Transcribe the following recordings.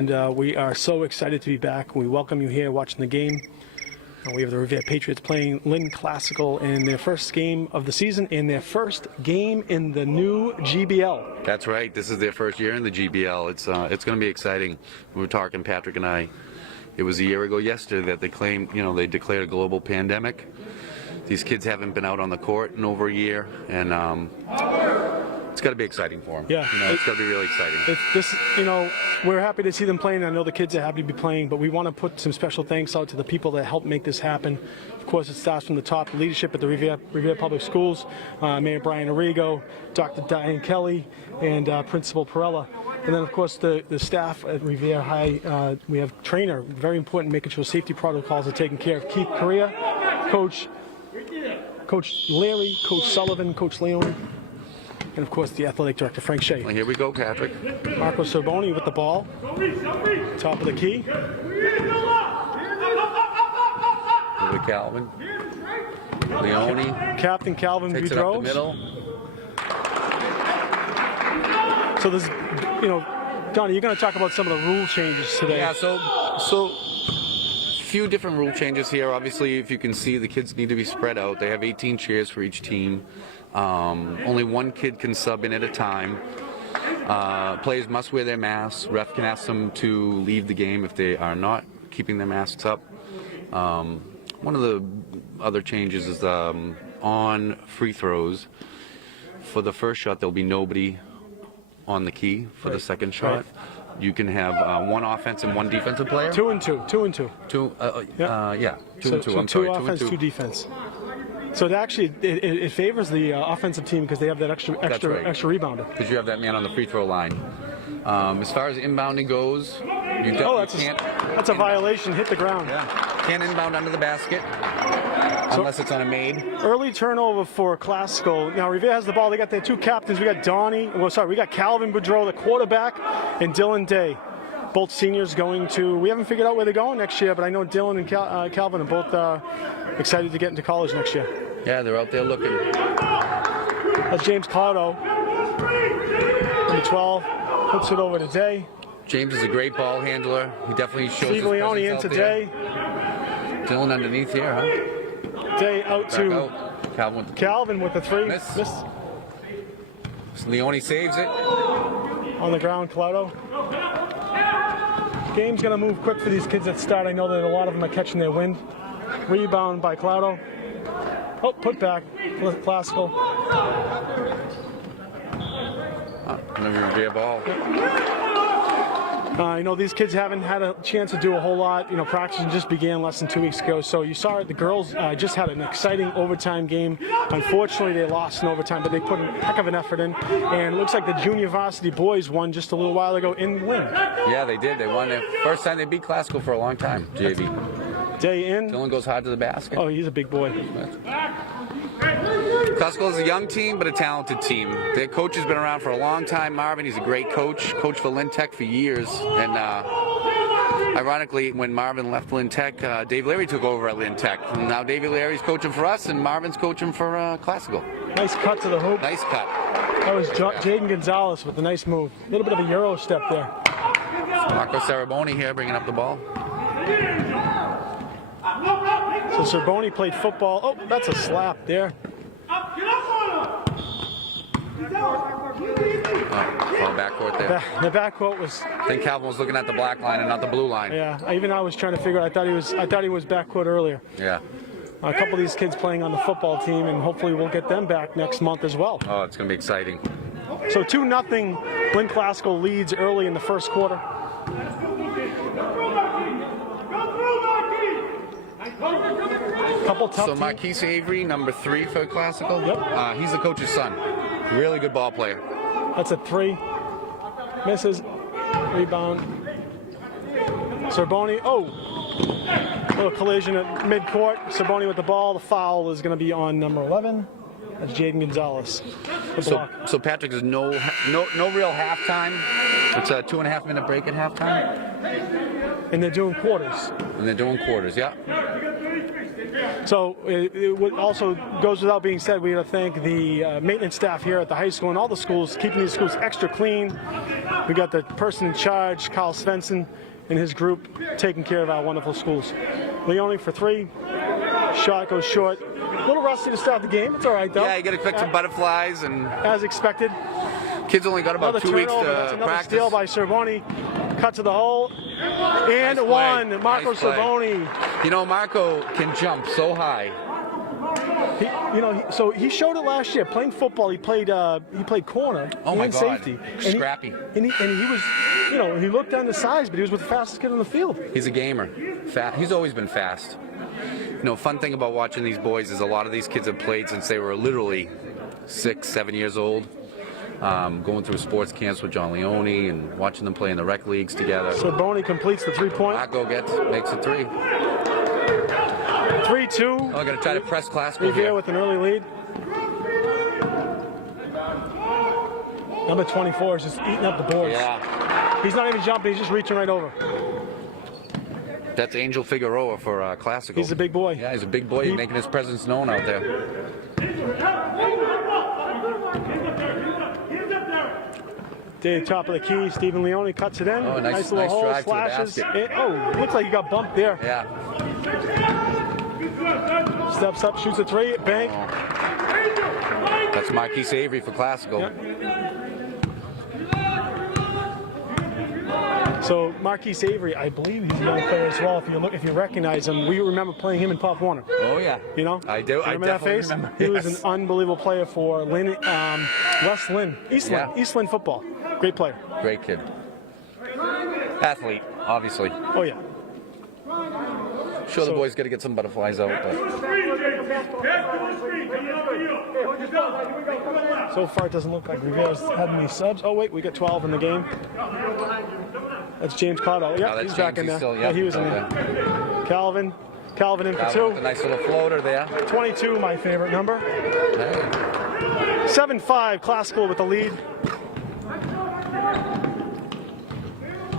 And we are so excited to be back. We welcome you here watching the game. We have the Revere Patriots playing Lynn Classical in their first game of the season and their first game in the new GBL. That's right. This is their first year in the GBL. It's going to be exciting. We were talking, Patrick and I. It was a year ago yesterday that they claimed, they declared a global pandemic. These kids haven't been out on the court in over a year, and it's got to be exciting for them. Yeah, it's got to be really exciting. We're happy to see them playing. I know the kids are happy to be playing, but we want to put some special thanks out to the people that helped make this happen. Of course, it starts from the top leadership at the Revere Public Schools, Mayor Brian Arrigo, Dr. Diane Kelly, and Principal Perella. And then, of course, the staff at Revere High. We have trainer, very important, making sure safety protocols are taken care of. Keith Correa, Coach Larry, Coach Sullivan, Coach Leone, and of course the athletic director, Frank Shea. Well, here we go, Patrick. Marco Sorboni with the ball. Top of the key. Over to Calvin. Leone. Captain Calvin takes it up the middle. So there's, Donnie, you're going to talk about some of the rule changes today. Yeah, so few different rule changes here. Obviously, if you can see, the kids need to be spread out. They have 18 chairs for each team. Only one kid can sub in at a time. Players must wear their masks. Ref can ask them to leave the game if they are not keeping their masks up. One of the other changes is on free throws. For the first shot, there'll be nobody on the key. For the second shot, you can have one offense and one defensive player. 2 and 2. 2 and 2. Two and two. I'm two sorry. Offense, 2 and 2. 2 defense. So it actually it favors the offensive team because they have that extra rebounder. Because you have that man on the free throw line. As far as inbounding goes, you definitely can't. That's a violation. Hit the ground. Yeah. Can't inbound under the basket unless it's on a made. Early turnover for Classical. Now Revere has the ball. They got their two captains. We got we got Calvin Boudreau, the quarterback, and Dylan Day. Both seniors going to, we haven't figured out where they're going next year, but I know Dylan and Calvin are both excited to get into college next year. Yeah, they're out there looking. That's James Claudio, number 12, puts it over to Day. James is a great ball handler. He definitely shows Steve his Leone presence into out there. Day. Dylan underneath here, huh? Day out Back to out. Calvin with the three. Miss. Leone saves it. On the ground, Claudio. Game's going to move quick for these kids that start. I know that a lot of them are catching their wind. Rebound by Claudio. Oh, put back. Classical. Another Revere ball. These kids haven't had a chance to do a whole lot. Practice just began less than 2 weeks ago. So you saw it. The girls just had an exciting overtime game. Unfortunately, they lost in overtime, but they put a heck of an effort in. And it looks like the junior varsity boys won just a little while ago in Lynn. Yeah, they did. They won the first time they beat Classical for a long time, JV. Day in. Dylan goes hard to the basket. Oh, he's a big boy. Classical is a young team, but a talented team. Their coach has been around for a long time, Marvin. He's a great coach. Coached for Lynn Tech for years. And ironically, when Marvin left Lynn Tech, Dave Leary took over at Lynn Tech. And now Dave Leary's coaching for us, and Marvin's coaching for Classical. Nice cut to the hoop. Nice cut. That was Jaden Gonzalez with a nice move. A little bit of a Euro step there. Marco Sorboni here bringing up the ball. So Sorboni played football. Oh, that's a slap there. Ball backcourt there. The backcourt was. I think Calvin was looking at the black line and not the blue line. Yeah, I was trying to figure out. I thought he was backcourt earlier. Yeah. A couple of these kids playing on the football team, and hopefully we'll get them back next month as well. Oh, it's going to be exciting. So 2-0 Lynn Classical leads early in the first quarter. Couple tough So Marquis Avery, number 3 for Classical. Yep. He's the coach's son. Really good ball player. That's a 3. Misses. Rebound. Sorboni. Oh! Little collision at midcourt. Sorboni with the ball. The foul is going to be on number 11. That's Jaden Gonzalez. So Patrick, there's no real halftime. It's a 2.5 minute break at halftime. And they're doing quarters. Yeah. So it also goes without being said, we got to thank the maintenance staff here at the high school and all the schools, keeping these schools extra clean. We got the person in charge, Carl Svensson, and his group taking care of our wonderful schools. Leone for 3. Shot goes short. A little rusty to start the game. It's all right, though. Yeah, you got to expect some butterflies. And as expected. Kids only got about 2 weeks to That's another practice. steal by Cervoni. Cut to the hole. And Nice one. play. Marco Nice play. Cervoni. You know, Marco can jump so high. So he showed it last year playing football. He played corner Oh my and God. safety. Scrappy. And he was, he looked down the size, but he was with the fastest kid on the field. He's a gamer. He's always been fast. Fun thing about watching these boys is a lot of these kids have played since they were literally 6, 7 years old. Going through sports camps with John Leone and watching them play in the rec leagues together. Cervoni completes the 3-point. Marco makes it 3. 3-2. Oh, I got to try to press Classical Revere here. with an early lead. Number 24 is just eating up the boards. Yeah, He's not even jumping, he's just reaching right over. that's Angel Figueroa for Classical. He's a big boy. Yeah, he's a big boy. He's making his presence known out there. Day top of the key, Stephen Leone cuts it in. Oh, nice little hole, drive to the slashes. basket. Looks like he got bumped there. Yeah. Steps up, shoots a 3, bank. That's Marquis Avery for Classical. Yeah. So Marquis Avery, I believe he's a young player as well. If you recognize him, we remember playing him in Pop Warner. Oh yeah. I do. Remember that face? Remember. He was Yes. an unbelievable player for Lynn, West Lynn, East Lynn, Yeah. East Lynn football. Great player. Great kid. Athlete, obviously. Oh yeah. Sure, the boys got to get some butterflies out, but So far, it doesn't look like Revere's had any subs. Oh wait, we got 12 in the game. That's James Cotto. Yeah, that's he's back James. in there. He's still- Yeah, he was in still there. Calvin in for with a 2. nice little floater there. 22, my favorite number. Hey. 7-5, Classical with the lead.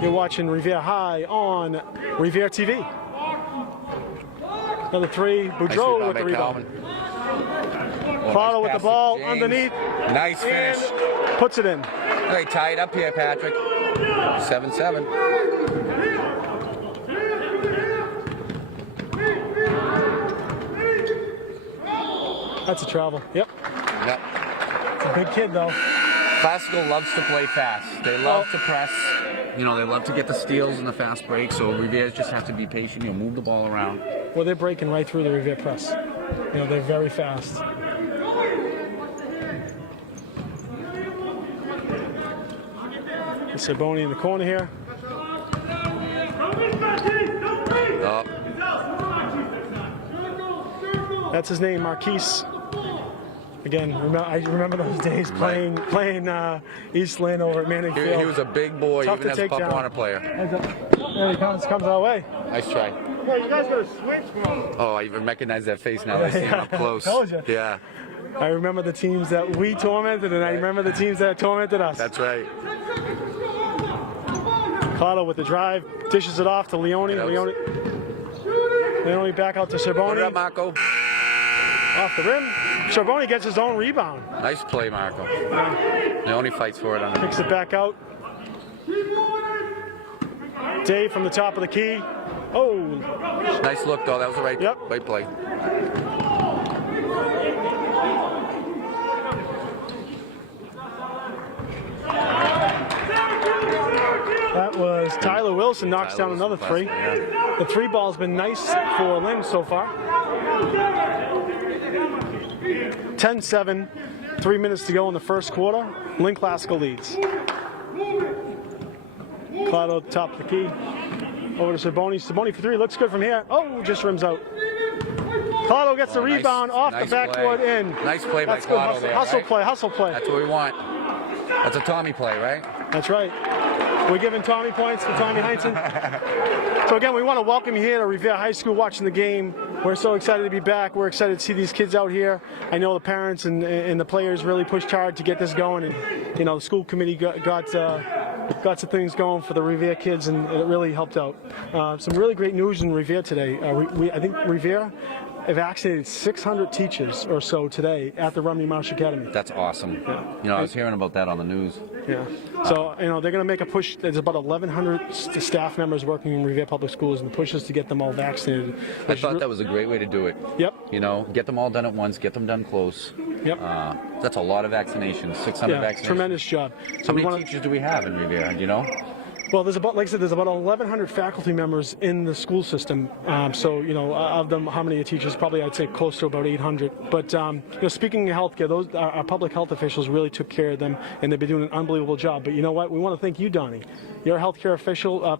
You're watching Revere High on Revere TV. Another 3, Nice Boudreau rebound with the by rebound. Calvin. Oh, Cotto nice with the pass to ball James. underneath. Nice finish. And puts it in. Hey, tie it up here, Patrick. 7-7. That's a travel. Yep. Yep. It's a big kid though. Classical loves to play fast. They love to press. They love to get the steals and the fast breaks. So Revere just have to be patient. Move the ball around. Well, they're breaking right through the Revere press. They're very fast. Cervoni in the corner here. Oh, That's his name, Marquis. Again, I remember those days playing East Lynn over at Manning Field. he was a big boy, Tough even to as a take Pop down. Warner player. There he comes our way. Nice try. Yeah, you guys got to switch, bro. Oh, I even recognize that face now that I see him up close. Told ya. Yeah, I remember the teams that we tormented, and I remember the teams that tormented us. that's right. Cotto with the drive, dishes it off to Leone. Leone back out to Put it Cervoni. up, Marco. Off the rim. Cervoni gets his own rebound. Nice play, Marco. Leone fights for it on Picks it back out. Dave from the top of the key. Oh, Nice look, though. That was the right play. that was Tyler Wilson knocks Tyler down another Wilson, 3. yeah. The 3 ball's been nice for Lynn so far. 10-7, 3 minutes to go in the first quarter. Lynn Classical leads. Cotto at the top of the key. Over to Cervoni. Cervoni for 3. Looks good from here. Oh, just rims out. Cotto gets the rebound off the backboard play. in. Nice play by That's good Cotto there. hustle right? play, hustle play. That's what we want. That's a Tommy play, right? That's right. We're giving Tommy points to Tommy Heinsohn. So again, we want to welcome you here to Revere High School watching the game. We're so excited to be back. We're excited to see these kids out here. I know the parents and the players really pushed hard to get this going, and the school committee got some things going for the Revere kids, and it really helped out. Some really great news in Revere today. I think Revere vaccinated 600 teachers or so today at the Rumney Marsh Academy. That's awesome. I was hearing about that on the news. Yeah. So, they're going to make a push. There's about 1,100 staff members working in Revere Public Schools, and the push is to get them all vaccinated. I thought that was a great way to do it. Yep. Get them all done at once, get them done close. Yep. That's a lot of vaccinations, 600 vaccinations. Tremendous job. How many teachers do we have in Revere, do you know? Well, there's about 1,100 faculty members in the school system. Of them, how many are teachers? Probably, I'd say close to about 800. But speaking of healthcare, our public health officials really took care of them, and they've been doing an unbelievable job. But you know what? We want to thank you, Donnie. You're a healthcare official,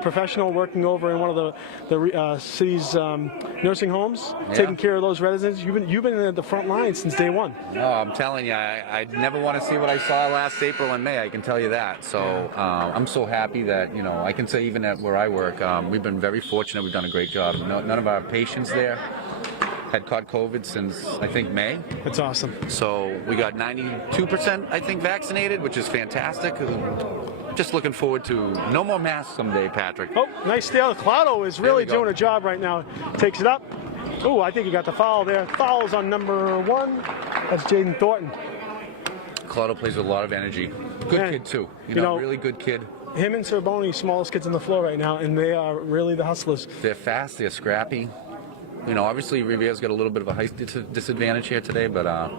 professional, working over in one of the city's nursing homes, taking care of those residents. You've been at the front line since day one. No, I'm telling you, I never want to see what I saw last April and May. I can tell you that. So I'm so happy that I can say even at where I work, we've been very fortunate. We've done a great job. None of our patients there had caught COVID since I think May. That's awesome. So we got 92% I think vaccinated, which is fantastic. Just looking forward to no more masks someday, Patrick. Oh, nice steal. Claudio is really doing a job right now. Takes it up. Oh, I think he got the foul there. Foul's on number 1. That's Jaden Thornton. Claudio plays with a lot of energy. Good kid too. Really good kid. Him and Cerboni, smallest kids on the floor right now, and they are really the hustlers. They're fast. They're scrappy. Obviously Rivere's got a little bit of a height disadvantage here today, but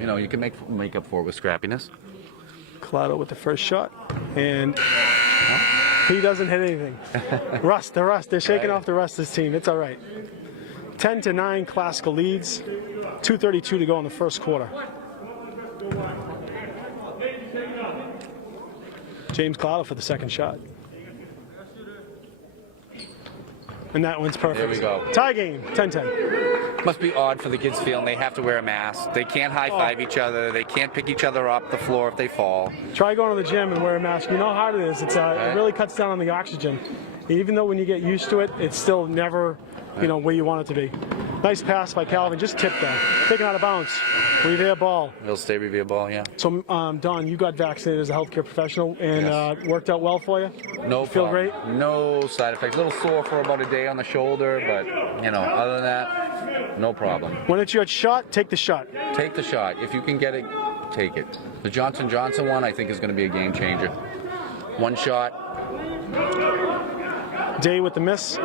you can make up for it with scrappiness. Claudio with the first shot, and he doesn't hit anything. They're shaking off the rest of this team. It's all right. 10-9 Classical leads. 2:32 to go in the first quarter. James Claudio for the second shot. And that one's perfect. There we go. Tie game, 10-10. Must be odd for the kids feeling they have to wear a mask. They can't high-five each other. They can't pick each other up the floor if they fall. Try going to the gym and wear a mask. You know how hard it is. It really cuts down on the oxygen. Even though when you get used to it, it's still never, where you want it to be. Nice pass by Calvin. Just tipped that. Taken out of bounds. Revere ball. It'll stay Revere ball, yeah. So, Don, you got vaccinated as a healthcare professional, and worked out well for you? No Feel problem. great? No side effects. A little sore for about a day on the shoulder, but, other than that, no problem. When it's your shot, take the shot. Take the shot. If you can get it, take it. The Johnson & Johnson one, I think, is going to be a game changer. One shot. Day with the miss.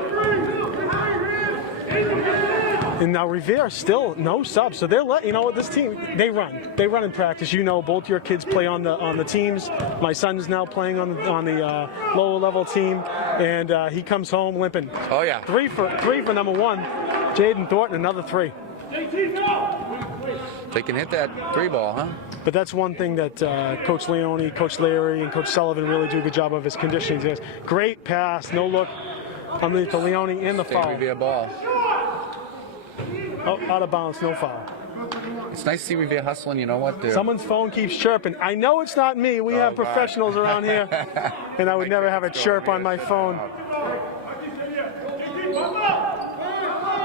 And now Revere still no subs, so they're this team they run in practice. Both your kids play on the teams. My son is now playing on the lower level team, and he comes home limping. Oh yeah, three for number 1, Jaden Thornton, another 3. They can hit that 3 ball, huh? But that's one thing that Coach Leone, Coach Larry, and Coach Sullivan really do a good job of is conditioning. Great pass, no look underneath the Leone and the foul. Revere ball. Oh, out of bounds, no foul. It's nice to see Revere hustling. You know what? Someone's phone keeps chirping. I know it's not me. We have professionals around here, and I would never have a chirp on my phone.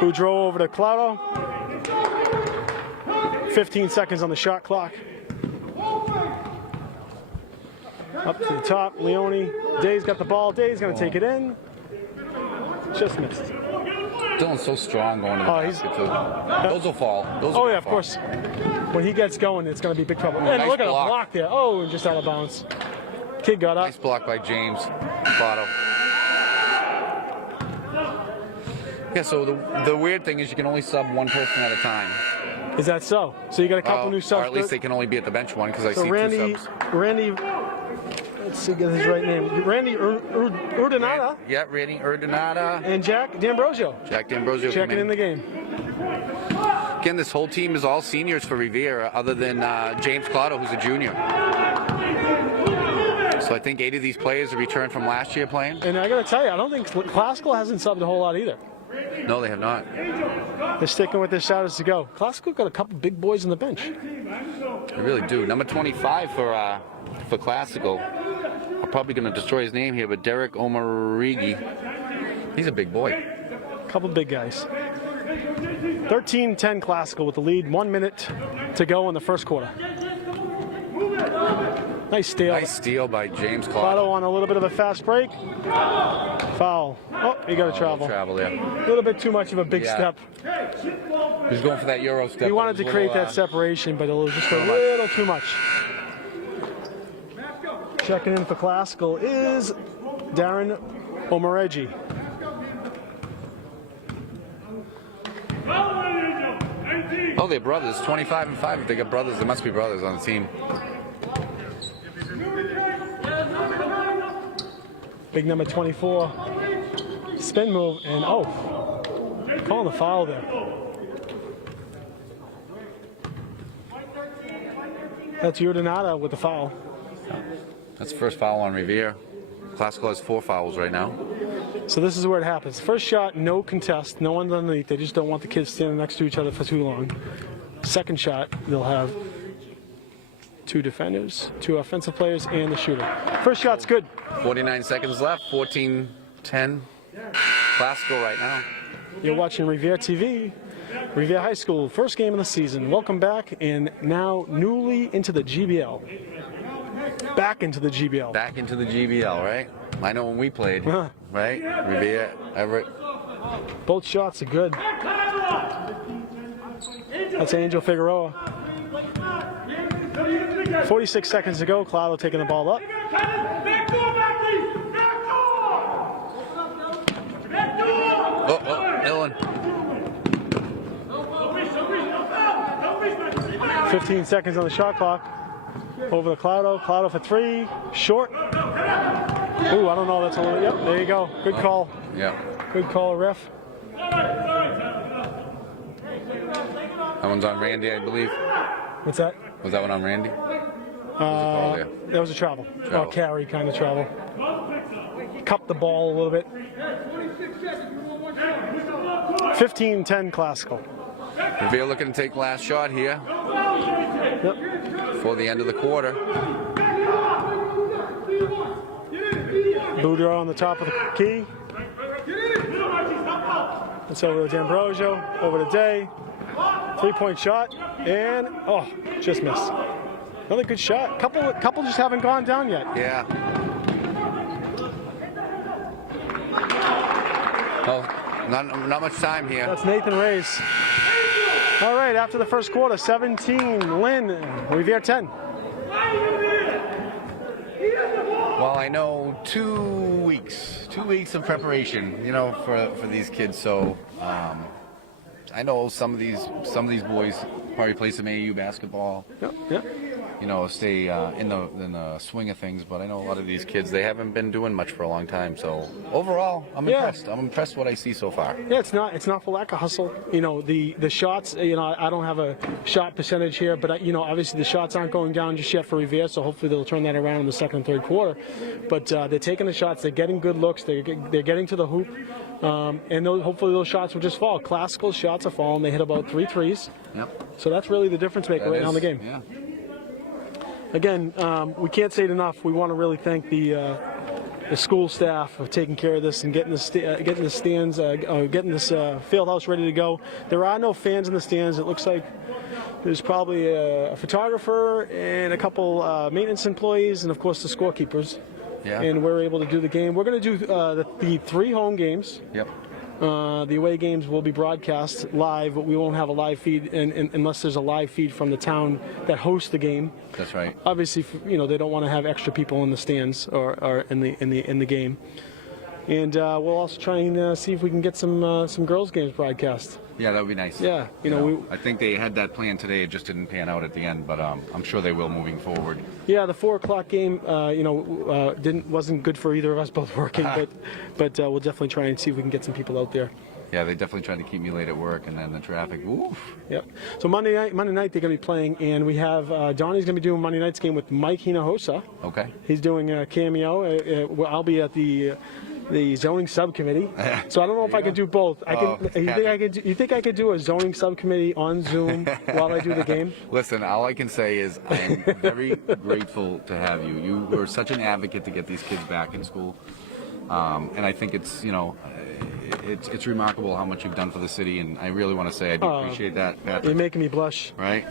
Who drove over to Claudio? 15 seconds on the shot clock. Up to the top, Leone. Day's got the ball. Day's going to take it in. Just missed. Dylan's so strong going to the basket, too. Those will fall. Of course. When he gets going, it's going to be big trouble. And look at the block there. Oh, just out of bounds. Kid got up. Nice block by James Claudio. Yeah, so the weird thing is you can only sub one person at a time. Is that so? So you got a couple new subs. Or at least they can only be at the bench one because I see 2 subs. Randy, let's see, get his right name. Randy Urdanada. Yeah, Randy Urdanada. And Jack D'Ambrosio. Checking in the game. Again, this whole team is all seniors for Revere, other than James Claudio, who's a junior. So I think 8 of these players have returned from last year playing. And I got to tell you, I don't think Classical hasn't subbed a whole lot either. No, they have not. They're sticking with their shadows to go. Classical got a couple big boys on the bench. They really do. Number 25 for Classical. I'm probably going to destroy his name here, but Derek Omarigi. He's a big boy. Couple big guys. 13-10 Classical with the lead. 1 minute to go in the first quarter. Nice steal. Nice steal by James Claudio Claudio. on a little bit of a fast break. Foul. Oh, he got to travel. Travel, yeah. A little bit too much of a big step. He's going for that Euro step. He wanted to create that separation, but it was just a little too much. Checking in for classical is Darren Omareji. Oh, they're brothers. 25 and 5. If they got brothers, there must be brothers on the team. Big number 24. Spin move, and calling the foul there. That's Urdanata with the foul. That's the first foul on Revere. Classical has 4 fouls right now. So this is where it happens. First shot, no contest, no one's underneath. They just don't want the kids standing next to each other for too long. Second shot, they'll have 2 defenders, 2 offensive players, and the shooter. First shot's good. 49 seconds left. 14-10. Classical right now. You're watching Revere TV. Revere High School, first game of the season. Welcome back, and now newly into the GBL. Back into the GBL. Back into the GBL, right? I know when we played, right? Revere, Everett. Both shots are good. That's Angel Figueroa. 46 seconds to go. Claudio taking the ball up. Dylan. 15 seconds on the shot clock. Over the Claudio. Claudio for 3. Short. Ooh, I don't know. That's a little. Yep, there you go. Good call. Yeah. Good call, ref. That one's on Randy, I believe. What's that? Was that one on Randy? That was a travel. Travel. Carry kind of travel. Cupped the ball a little bit. 15-10 classical. Revere looking to take last shot here. Yep. For the end of the quarter. Boudreaux on the top of the key. It's over to D'Ambrosio. Over to Day. 3-point shot. And, just missed. Another good shot. Couple just haven't gone down yet. Yeah. Well, not much time here. That's Nathan Reyes. All right, after the first quarter, 17, Lynn, Revere 10. Well, I know 2 weeks of preparation, for these kids. So I know some of these boys probably play some AAU basketball. Yep. Stay in the swing of things. But I know a lot of these kids, they haven't been doing much for a long time. So overall, I'm impressed. I'm impressed what I see so far. Yeah, it's not for lack of hustle. The shots. I don't have a shot percentage here, but obviously the shots aren't going down just yet for Revere. So hopefully they'll turn that around in the second and third quarter. But they're taking the shots. They're getting good looks. They're getting to the hoop. And hopefully those shots will just fall. Classical shots are falling. They hit about 3 threes. Yep. So that's really the difference maker right now in the game. Yeah. Again, we can't say it enough. We want to really thank the school staff for taking care of this and getting the stands, getting this field house ready to go. There are no fans in the stands. It looks like there's probably a photographer and a couple maintenance employees, and of course the scorekeepers. Yeah. And we're able to do the game. We're going to do the 3 home games. Yep. The away games will be broadcast live, but we won't have a live feed unless there's a live feed from the town that hosts the game. That's right. Obviously, they don't want to have extra people in the stands or in the game. And we'll also try and see if we can get some girls' games broadcast. Yeah, that would be nice. Yeah, I think they had that plan today. It just didn't pan out at the end, but I'm sure they will moving forward. Yeah, the 4 o'clock game, wasn't good for either of us both working, but we'll definitely try and see if we can get some people out there. Yeah, they definitely tried to keep me late at work, and then the traffic. Oof. Yep. So Monday night they're going to be playing, and we have Donnie's going to be doing Monday night's game with Mike Hinojosa. Okay. He's doing a cameo. I'll be at the zoning subcommittee. So I don't know if I can do both. You think I could do a zoning subcommittee on Zoom while I do the game? Listen, all I can say is I'm very grateful to have you. You were such an advocate to get these kids back in school, and I think it's it's remarkable how much you've done for the city, and I really want to say I do appreciate that, Patrick. You're making me blush. Right?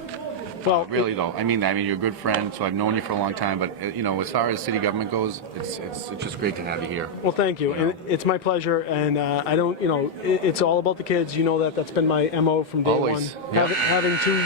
Well, really though. I mean, you're a good friend, so I've known you for a long time. But as far as city government goes, it's just great to have you here. Well, thank you, and it's my pleasure. And I don't, it's all about the kids. You know that. That's been my MO from day Always. one. Yeah. Having two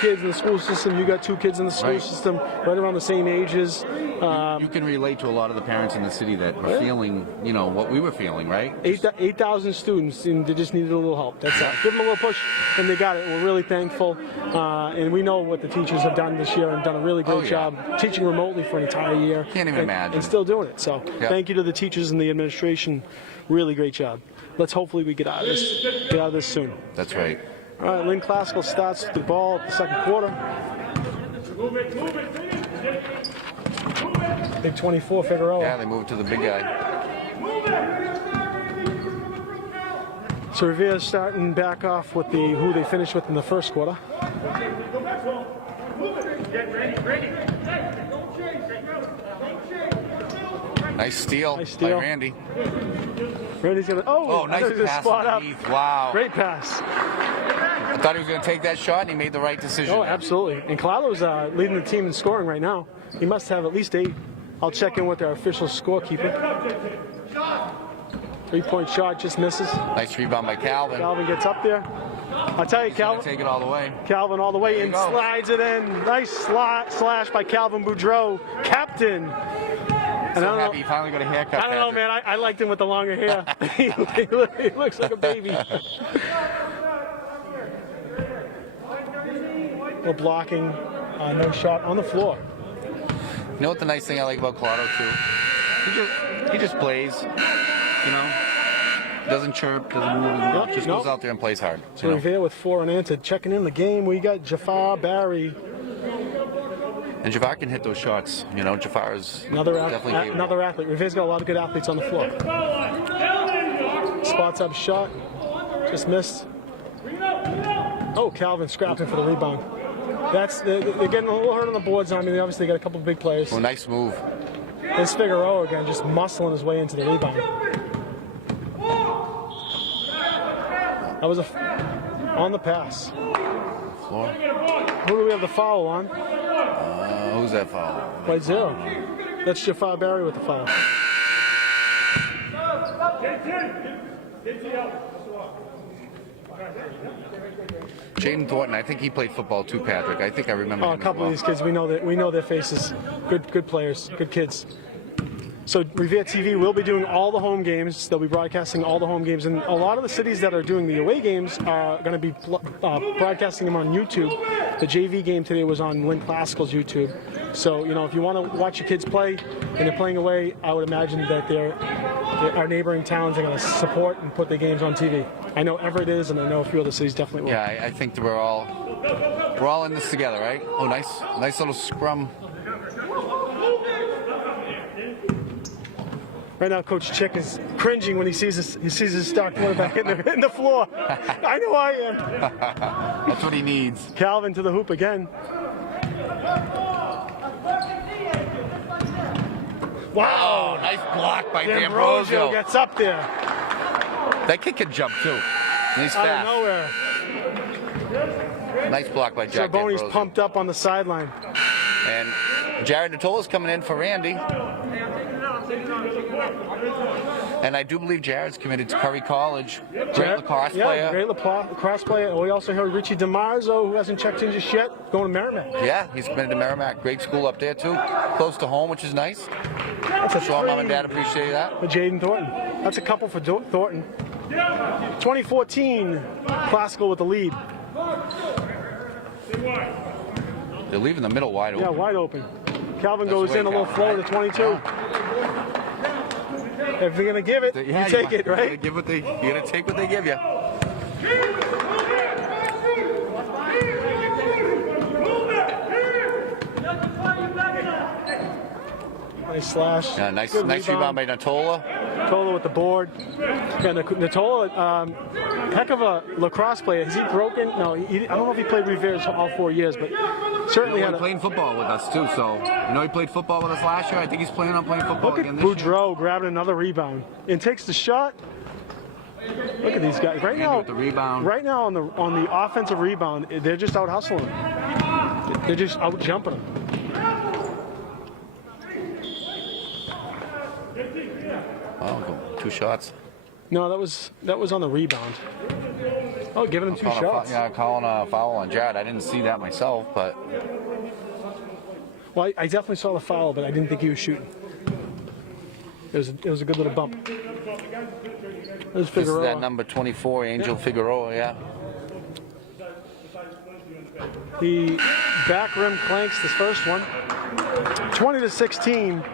kids in the school system. You got 2 kids in the school system, right around the same ages. You can relate to a lot of the parents in the city that were feeling, what we were feeling, right? 8,000 students, and they just needed a little help. That's it. Give them a little push, and they got it. We're really thankful, and we know what the teachers have done this year and done a really great job teaching remotely for an entire year. Can't even imagine. And still doing it. So thank you to the teachers and the administration. Really great job. Let's hopefully we get out of this soon. That's right. All right, Lynn Classical starts the ball at the second quarter. Big 24, Figueroa. Yeah, they moved to the big guy. So Revere's starting back off with who they finished with in the first quarter. Nice steal by Randy. Randy's gonna. Oh, nice pass spot underneath. Up. Wow. Great pass. I thought he was going to take that shot, and he made the right decision. Oh, absolutely. And Colato's leading the team in scoring right now. He must have at least 8. I'll check in with our official scorekeeper. 3-point shot just misses. Nice rebound by Calvin. Calvin gets up there. I'll tell you, Calvin. Take it all the way. Calvin all the way and slides it in. Nice slash by Calvin Boudreau, captain. So happy he finally got a haircut. I don't know, man. I liked him with the longer hair. he looks like a baby. Well, blocking, no shot on the floor. You know what the nice thing I like about Colato too? He just plays. Doesn't chirp, doesn't move, just goes out there and plays hard. So Revere with 4 unanswered. Checking in the game, we got Jafar Barry. And Jafar can hit those shots. Jafar is another definitely athlete. Revere's got a lot of good athletes on the floor. Spots up shot, just missed. Oh, Calvin scrapping for the rebound. They're getting a little hurt on the boards. I mean, they obviously got a couple of big players. Oh, nice move. There's Figueroa again, just muscling his way into the rebound. That was on the pass. Floor. Who do we have the foul on? Who's that foul? By 0. That's Jafar Barry with the foul. Jaden Thornton, I think he played football too, Patrick. I think I remember. A couple of these kids, we know their faces. Good players, good kids. So Revere TV will be doing all the home games. They'll be broadcasting all the home games, and a lot of the cities that are doing the away games are going to be broadcasting them on YouTube. The JV game today was on Lynn Classical's YouTube. So if you want to watch your kids play and they're playing away, I would imagine that our neighboring towns are going to support and put the games on TV. I know Everett is, and I know a few other cities definitely will. Yeah, I think we're all in this together, right? Oh, nice little scrum. Right now, Coach Chick is cringing when he sees his star quarterback in the floor. I know I am. That's what he needs. Calvin to the hoop again. Wow! Oh, nice block by D'Ambrosio gets up there. That kid can jump too. He's Out fast. of nowhere. Nice block by Jack Sarboni's D'Ambrosio. pumped up on the sideline. And Jared Natola's coming in for Randy. And I do believe Jared's committed to Curry College. Great lacrosse player. Great lacrosse player. And we also heard Richie DiMarzo, who hasn't checked in just yet, going to Merrimack. Yeah, he's committed to Merrimack. Great school up there too. Close to home, which is nice. That's a sure Mom and Dad appreciate that. For Jaden Thornton. That's a couple for Thornton. 2014, Classical with the lead. They're leaving the middle wide open. Yeah, wide open. Calvin That's goes the way in a little Calvin, flow to 22. Yeah. If you're gonna give it, you take it, right? You gotta take what they give you. Nice slash. Yeah, nice Good rebound by Natola. Natola with the board. Yeah, Natola, heck of a lacrosse player. Has he broken? No, I don't know if he played Revere all 4 years, but certainly He had playing football with us too, so he played football with us last year. I think he's planning on playing football Look at again this year. Boudreau grabbing another rebound and takes the shot. Look at these guys right now. With the rebound. Right now on the offensive rebound, they're just out hustling. They're just out jumping them. Oh, 2 shots. No, that was on the rebound. Oh, giving him 2 shots. Calling a foul on Jared. I didn't see that myself, but Well, I definitely saw the foul, but I didn't think he was shooting. It was a good little bump. There's this is Figueroa. that number 24, Angel Figueroa. Yeah. The back rim clanks this first one. 20-16.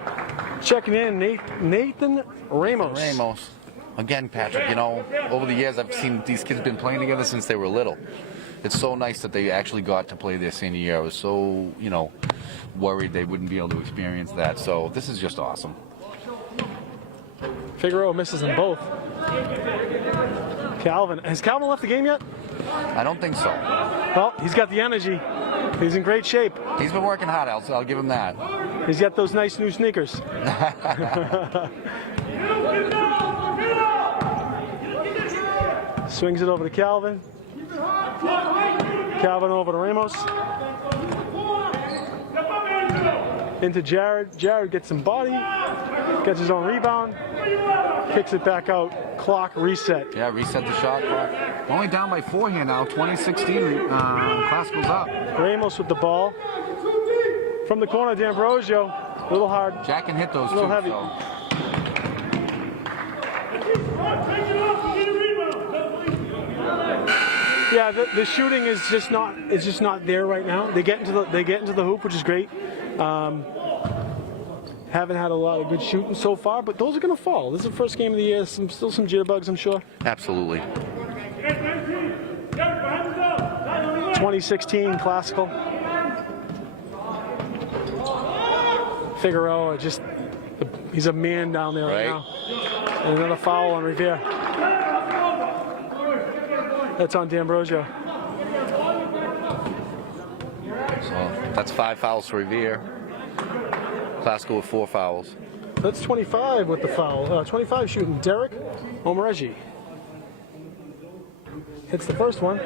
Checking in, Nathan Ramos. Again, Patrick, you know, over the years I've seen these kids been playing together since they were little. It's so nice that they actually got to play their senior year. I was so, you know, worried they wouldn't be able to experience that. So this is just awesome. Figueroa misses them both. Has Calvin left the game yet? I don't think so. Well, he's got the energy. He's in great shape. He's been working hard, I'll give him that. He's got those nice new sneakers. Swings it over to Calvin. Calvin over to Ramos. Into Jared. Jared gets some body. Gets his own rebound. Kicks it back out. Clock reset. Yeah, reset the shot clock. Only down by 4 here now. 20-16. Class goes up. Ramos with the ball. From the corner, D'Ambrosio. A little hard. Jack can hit those A little too. heavy. So. Yeah, the shooting is just not there right now. They get into the hoop, which is great. Haven't had a lot of good shooting so far, but those are going to fall. This is the first game of the year. Still some jitterbugs, I'm sure. Absolutely. 2016 Classical. Figueroa, he's a man down there right now. And another foul on Revere. That's on D'Ambrosio. So that's 5 fouls for Revere. Classical with 4 fouls. That's 25 with the foul. 25 shooting. Derek Omareji hits the first one.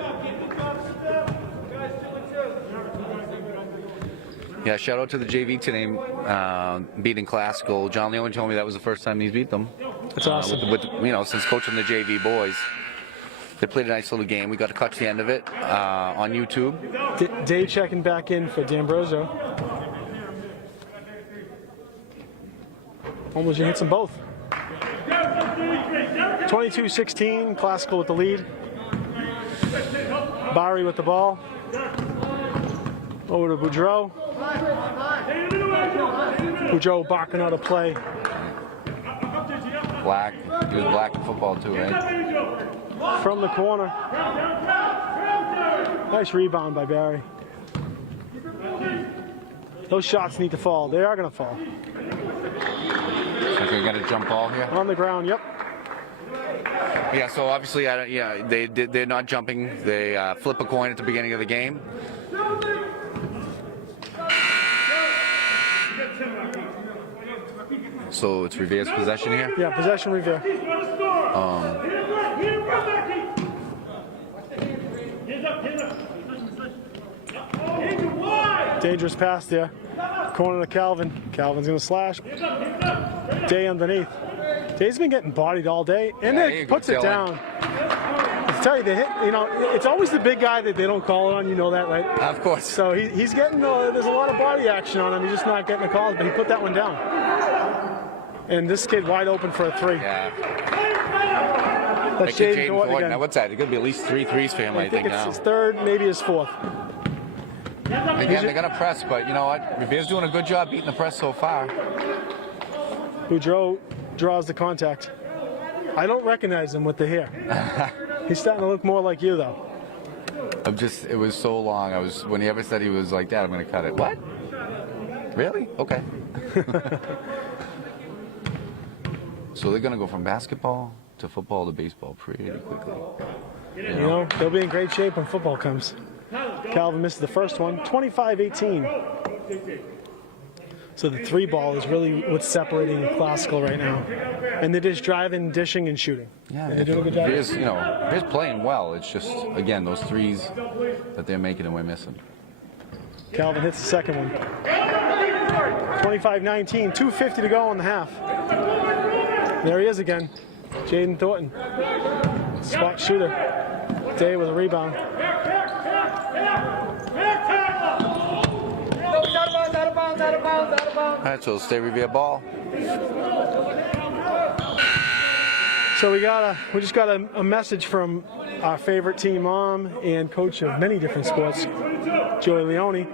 Yeah, shout out to the JV today, beating Classical. John Leone told me that was the first time he's beat them. That's awesome. Since coaching the JV boys. They played a nice little game. We got to catch the end of it on YouTube. Day checking back in for D'Ambrosio. Almost hits them both. 22-16, Classical with the lead. Barry with the ball. Over to Boudreau. Boudreau barking out a play. Black. He was black in football too, right? From the corner. Nice rebound by Barry. Those shots need to fall. They are going to fall. Okay, got a jump ball here. On the ground, yep. Yeah, so obviously, they're not jumping. They flip a coin at the beginning of the game. So it's Revere's possession here? Yeah, possession Revere. Dangerous pass there. Corner to Calvin. Calvin's going to slash. Day underneath. Day's been getting bodied all day, and then puts it down. I tell you, they hit. You know, it's always the big guy that they don't call it on. You know that, right? Of course. So he's getting. There's a lot of body action on him. He's just not getting the calls, but he put that one down. And this kid wide open for a 3. Yeah. That's Jaden Thornton Thornton. again. Now, what's that? It could be at least 3 threes for him, I think it's now. his 3rd, maybe his 4th. Again, they're going to press, but you know what? Revere's doing a good job beating the press so far. Boudreau draws the contact. I don't recognize him with the hair. He's starting to look more like you, though. It was so long. When he ever said he was like, Dad, I'm going to cut it. What? Really? Okay. So they're going to go from basketball to football to baseball pretty quickly. You know, they'll be in great shape when football comes. Calvin missed the first one, 25-18. So the 3 ball is really what's separating the Classical right now. And they're just driving, dishing, and shooting. Yeah, and they're doing a good job. Revere's playing well. It's just, again, those threes that they're making and we're missing. Calvin hits the second one. 25-19, 2:50 to go in the half. There he is again, Jaden Thornton. Spot shooter. Day with a rebound. All right, so stay Revere ball. So we just got a message from our favorite team mom and coach of many different sports, Joey Leone.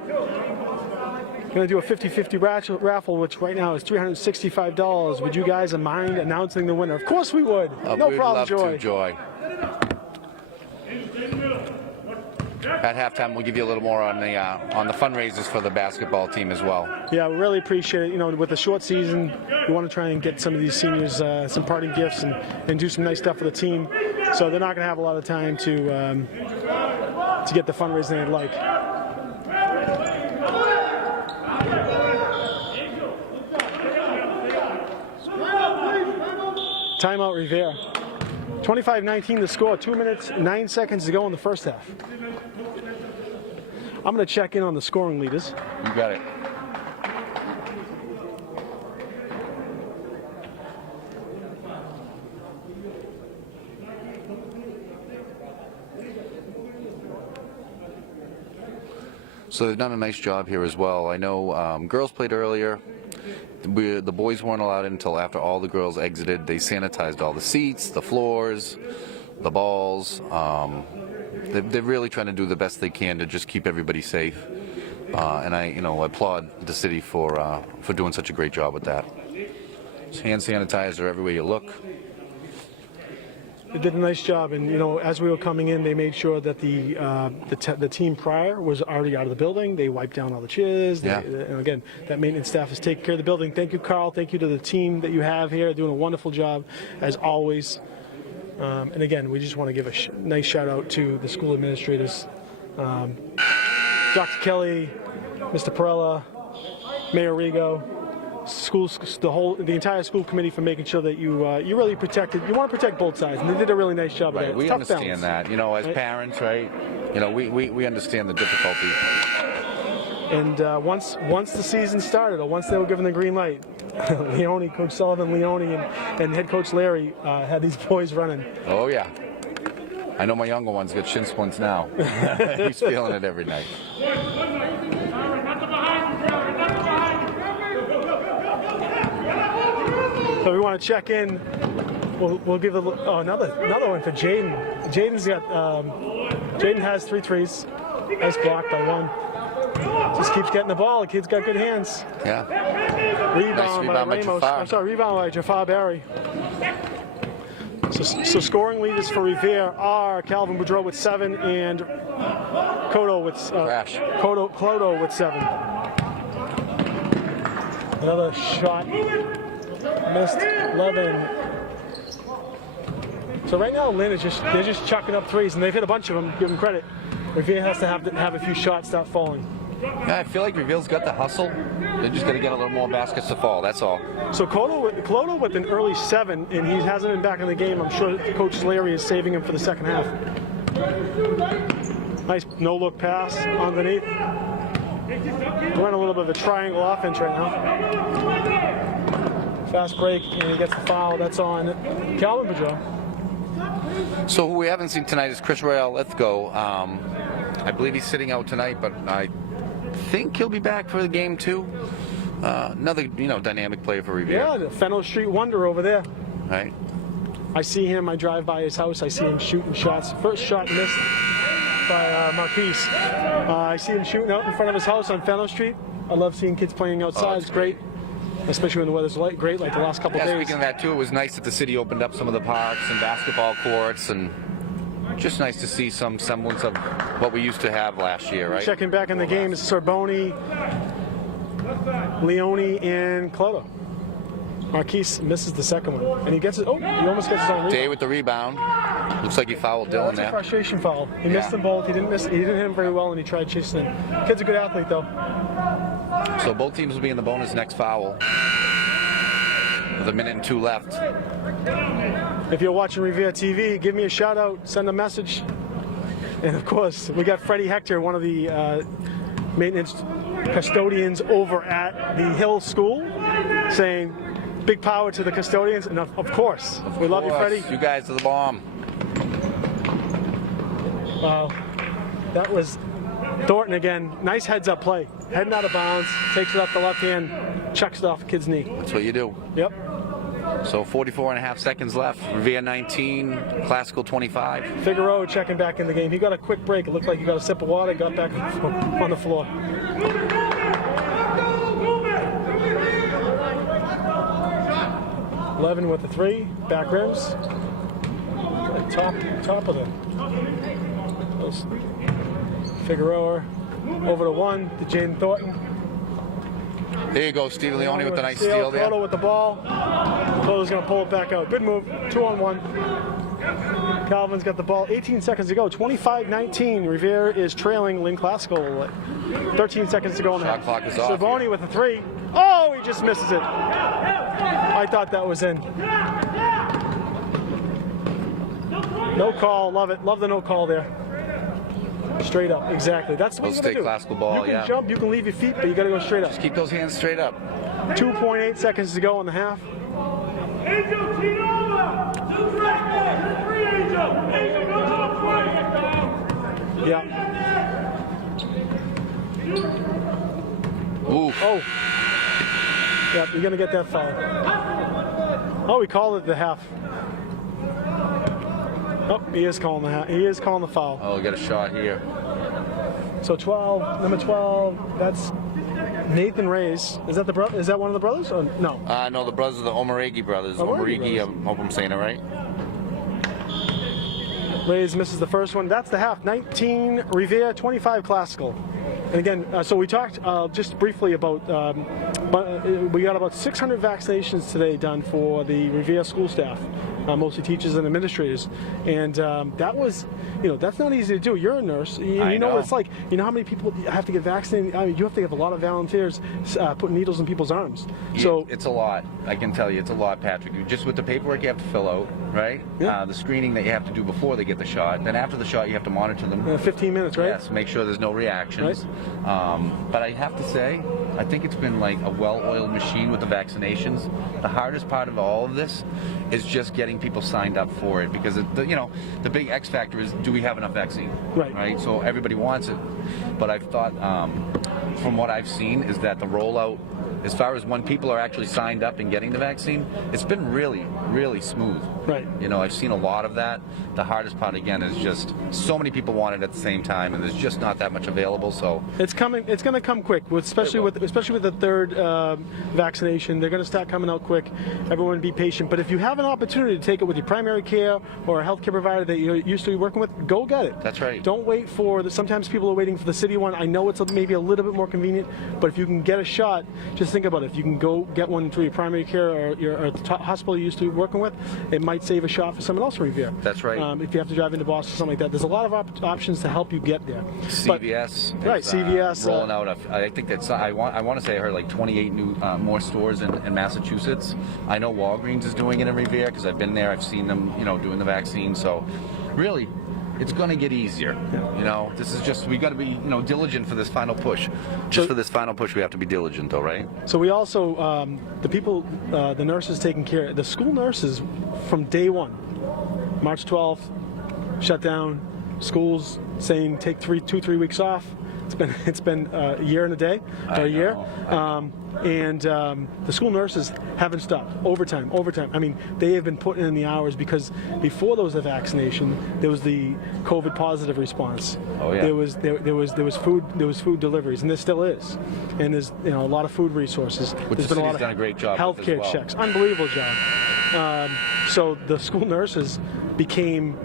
Going to do a 50-50 raffle, which right now is $365. Would you guys mind announcing the winner? Of course we would. No we'd problem, love Joy. to, Joy. At halftime, we'll give you a little more on the fundraisers for the basketball team as well. Yeah, we really appreciate it. You know, with the short season, we want to try and get some of these seniors some parting gifts and do some nice stuff for the team. So they're not going to have a lot of time to get the fundraising they'd like. Timeout, Revere. 25-19 the score. 2 minutes, 9 seconds to go in the first half. I'm going to check in on the scoring leaders. You got it. So they've done a nice job here as well. I know girls played earlier. The boys weren't allowed in until after all the girls exited. They sanitized all the seats, the floors, the balls. They're really trying to do the best they can to just keep everybody safe. And I applaud the city for doing such a great job with that. It's hand sanitizer everywhere you look. They did a nice job, and as we were coming in, they made sure that the team prior was already out of the building. They wiped down all the chairs. Yeah. And again, that maintenance staff is taking care of the building. Thank you, Carl. Thank you to the team that you have here, doing a wonderful job as always. And again, we just want to give a nice shout out to the school administrators, Dr. Kelly, Mr. Perella, Mayor Rigo. Schools, the entire school committee for making sure that you really protected. You want to protect both sides, and they did a really nice job of that. We Tough understand balance. that, as right? parents, right? We understand the difficulty. And once the season started, or once they were given the green light, Leone, Coach Sullivan, Leone, and head coach Larry had these boys running. Oh yeah, I know my younger one's got shin splints now. He's feeling it every night. So we want to check in. We'll give another one for Jaden. Jaden has 3 threes. Nice block by one. Just keeps getting the ball. The kid's got good hands. Yeah. Rebound by Ramos. Jafar. I'm sorry, rebound by Jafar Barry. So scoring leaders for Revere are Calvin Boudreau with 7 and Clodo with 7. Another shot missed. 11. So right now Lynn is they're just chucking up threes, and they've hit a bunch of them. Give them credit. Revere has to have a few shots start falling. Yeah, I feel like Revere's got the hustle. They're just going to get a little more baskets to fall, that's all. So Clodo with an early 7, and he hasn't been back in the game. I'm sure Coach Larry is saving him for the second half. Nice no-look pass underneath. We're running a little bit of a triangle offense right now. Fast break, and he gets the foul. That's on Calvin Boudreau. So who we haven't seen tonight is Chris Royale Lithgow. I believe he's sitting out tonight, but I think he'll be back for the game too. Another, dynamic player for Revere. Yeah, the Fennel Street Wonder over there. Right. I see him. I drive by his house. I see him shooting shots. First shot missed by Marquis. I see him shooting out in front of his house on Fennel Street. I love seeing kids playing outside. It's great. Especially when the weather's great, like the last couple days. Speaking of that too, it was nice that the city opened up some of the parks and basketball courts, and just nice to see some semblance of what we used to have last year, right? Checking back in the game is Sorboni, Leone, and Clodo. Marquis misses the second one, and he gets it. Oh, he almost gets his own rebound. Day with the rebound. Looks like he fouled Dylan That's there. a frustration foul. He missed them both. He didn't hit him very well, and he tried chasing him. Kid's a good athlete, though. So both teams will be in the bonus next foul. With 1 minute and 2 left. If you're watching Revere TV, give me a shout out, send a message. And of course, we got Freddie Hector, one of the maintenance custodians over at the Hill School saying big power to the custodians, and of course, we love you, Freddie. You guys are the bomb. Wow, that was Thornton again. Nice heads-up play. Heading out of bounds, takes it up the left hand, chucks it off the kid's knee. That's what you do. Yep. So 44 and a half seconds left. Revere 19, Classical 25. Figueroa checking back in the game. He got a quick break. It looked like he got a sip of water, got back on the floor. Levin with the 3, back rims. Top of them. Figueroa over to 1 to Jaden Thornton. There you go, Steve Leone with the nice steal there. Toto with the ball. Toto's going to pull it back out. Good move. 2-on-1. Calvin's got the ball. 18 seconds to go. 25-19. Revere is trailing Lynn Classical. 13 seconds to go in the half. Shot clock is off. Savoni with the 3. Oh, he just misses it. I thought that was in. No call. Love it. Love the no call there. Straight up, exactly. That's what you gotta do. Classical ball, you can jump, you can leave your feet, but you got to go straight up. Just keep those hands straight up. 2.8 seconds to go in the half. Yeah. Ooh. Oh. Yeah, you're gonna get that foul. Oh, he called it the half. Oh, he is calling the half. He is calling the foul. Oh, we got a shot here. So 12, number 12. That's Nathan Reyes. Is that the brother? Is that one of the brothers? Or no? No, the brothers are the Omarigi brothers. Omarigi, I hope I'm saying it right. Reyes misses the first one. That's the half. 19 Revere, 25 Classical. And again, so we talked just briefly about, we got about 600 vaccinations today done for the Revere school staff, mostly teachers and administrators. And that was, that's not easy to do. You're a nurse. You know what it's like. You know how many people have to get vaccinated? I mean, you have to have a lot of volunteers putting needles in people's arms. So it's a lot. I can tell you, it's a lot, Patrick. Just with the paperwork you have to fill out, right? Yeah. The screening that you have to do before they get the shot. Then after the shot, you have to monitor them. 15 minutes, right? Yes, make sure there's no reactions. Right. But I have to say, I think it's been like a well-oiled machine with the vaccinations. The hardest part of all of this is just getting people signed up for it, because the big X factor is, do we have enough vaccine? Right. So everybody wants it, but I've thought, from what I've seen, is that the rollout, as far as when people are actually signed up and getting the vaccine, it's been really, really smooth. Right. I've seen a lot of that. The hardest part, again, is just so many people want it at the same time, and there's just not that much available. So it's coming. It's going to come quick, especially with the third vaccination. They're going to start coming out quick. Everyone be patient. But if you have an opportunity to take it with your primary care or a healthcare provider that you're used to working with, go get it. That's right. Don't wait for sometimes people are waiting for the city one. I know it's maybe a little bit more convenient, but if you can get a shot, just think about it. If you can go get one through your primary care or the hospital you're used to working with, it might save a shot for someone else in Revere. That's right. If you have to drive into Boston or something like that, there's a lot of options to help you get there. CVS, right? CVS rolling out. I think that's. I want to say I heard like 28 new more stores in Massachusetts. I know Walgreens is doing it in Revere because I've been there. I've seen them, doing the vaccine. So, really, it's going to get easier. Yeah. This is just, we got to be, diligent for this final push. For this final push, we have to be diligent, though, right? So we also, the people, the nurses taking care, the school nurses from day one, March 12th, shut down, schools saying take 2-3 weeks off. It's been a year and a day, or a year. And the school nurses haven't stopped. Overtime. I mean, they have been putting in the hours because before there was a vaccination, there was the COVID positive response. Oh yeah. There was food deliveries, and there still is. And there's a lot of food resources. There's been a lot of done a great job healthcare checks. Unbelievable job. So the school nurses became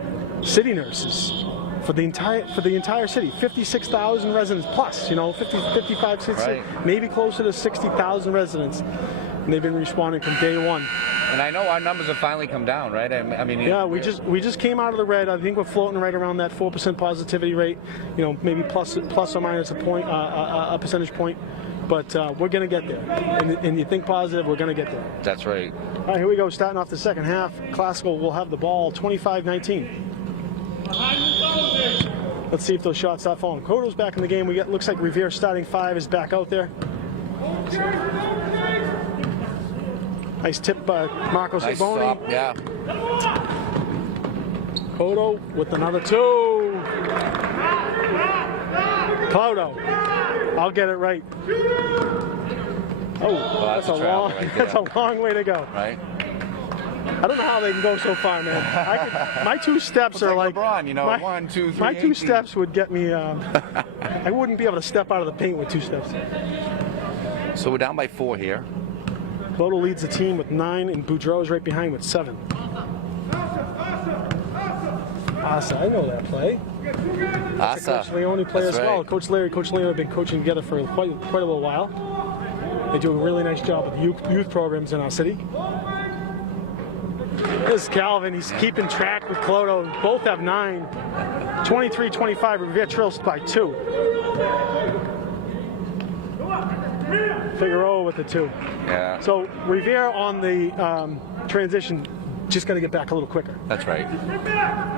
city nurses. For the entire city, 56,000 residents plus, 55, 60, right. Maybe closer to 60,000 residents, and they've been responding from day one. And I know our numbers have finally come down, right? I mean, yeah, we just came out of the red. I think we're floating right around that 4% positivity rate, maybe plus or minus a percentage point. But we're going to get there. And you think positive, we're going to get there. That's right. All right, here we go. Starting off the second half, Classical will have the ball, 25-19. Let's see if those shots start falling. Coto's back in the game. Looks like Revere starting 5 is back out there. Nice tip by Marcos Nice Avery. stop, yeah. Coto with another 2. Clodo. I'll get it right. Oh, that's a long, that's a long way to go. Right. I don't know how they can go so far, man. My 2 steps are like LeBron, you know, 1, 2, 3. My 2 steps would get me. I wouldn't be able to step out of the paint with 2 steps. So we're down by 4 here. Clodo leads the team with 9, and Boudreau is right behind with 7. Asa, I know that play. Asa. Coach Leone play That's as well. right. Coach Larry, Coach Leone have been coaching together for quite a little while. They do a really nice job with youth programs in our city. This is Calvin. He's keeping track with Clodo. Both have 9. 23-25. Revere trails by 2. Figueroa with the 2. Yeah. So Revere on the transition just got to get back a little quicker. That's right.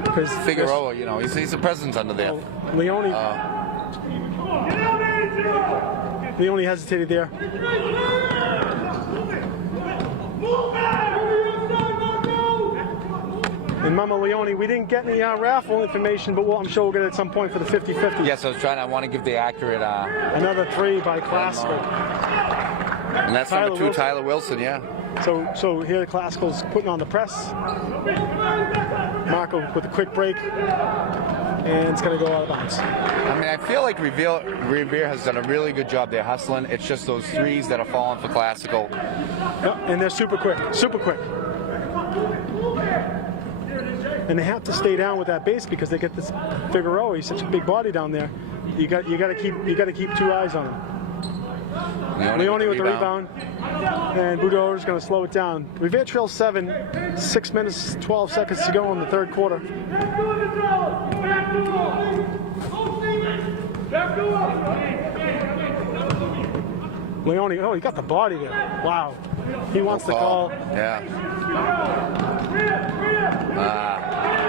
Because Figueroa, you know, he's a presence under there. Leone hesitated there. And Mama Leone, we didn't get any raffle information, but I'm sure we'll get it at some point for the 50-50. Yes, I want to give the accurate. Another 3 by Classical. And that's Tyler number 2, Wilson. Tyler Wilson, yeah. So here the Classical's putting on the press. Marco with a quick break. And it's going to go out of bounds. I mean, I feel like Revere has done a really good job there hustling. It's just those 3s that are falling for Classical. Yep, and they're super quick. And they have to stay down with that base because they get this Figueroa. He's such a big body down there. You got to keep 2 eyes on him. Leone with the rebound. And Boudreau is going to slow it down. Revere trails 7. 6 minutes, 12 seconds to go in the 3rd quarter. Leone, he got the body there. Wow. He wants the call. Yeah.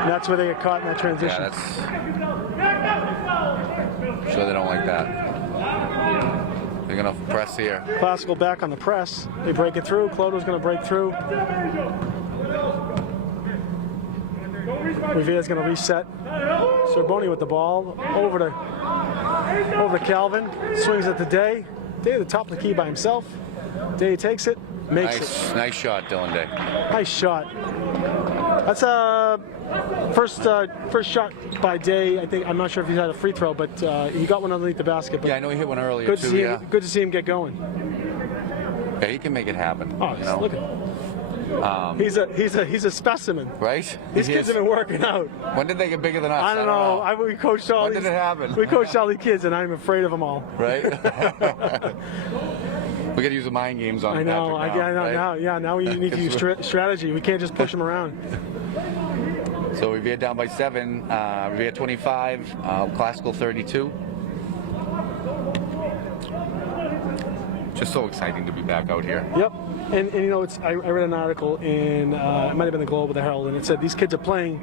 And that's where they get caught in that transition. Yeah, I'm sure they don't like that. They're going to press here. Classical back on the press. They break it through. Clodo's going to break through. Revere's going to reset. Sorboni with the ball. Over to Calvin. Swings at the Day. Day at the top of the key by himself. Day takes it. Makes it. Nice shot, Dylan Day. Nice shot. That's a first shot by Day. I'm not sure if he's had a free throw, but he got one underneath the basket. But Yeah, I know he hit one earlier good too. to see him get going. Yeah, he can make it happen. Oh, you know? look at him. He's a specimen. Right? These kids have been working out. When did they get bigger than us? I don't know. We coached all When these. did it happen? We coached all these kids, and I'm afraid of them all. Right? We got to use the mind games on I know. Patrick now, right? Now we need to use strategy. We can't just push them around. So Revere down by 7. Revere 25. Classical 32. Just so exciting to be back out here. Yep. And you know, I read an article in it might have been the Globe or the Herald, and it said these kids are playing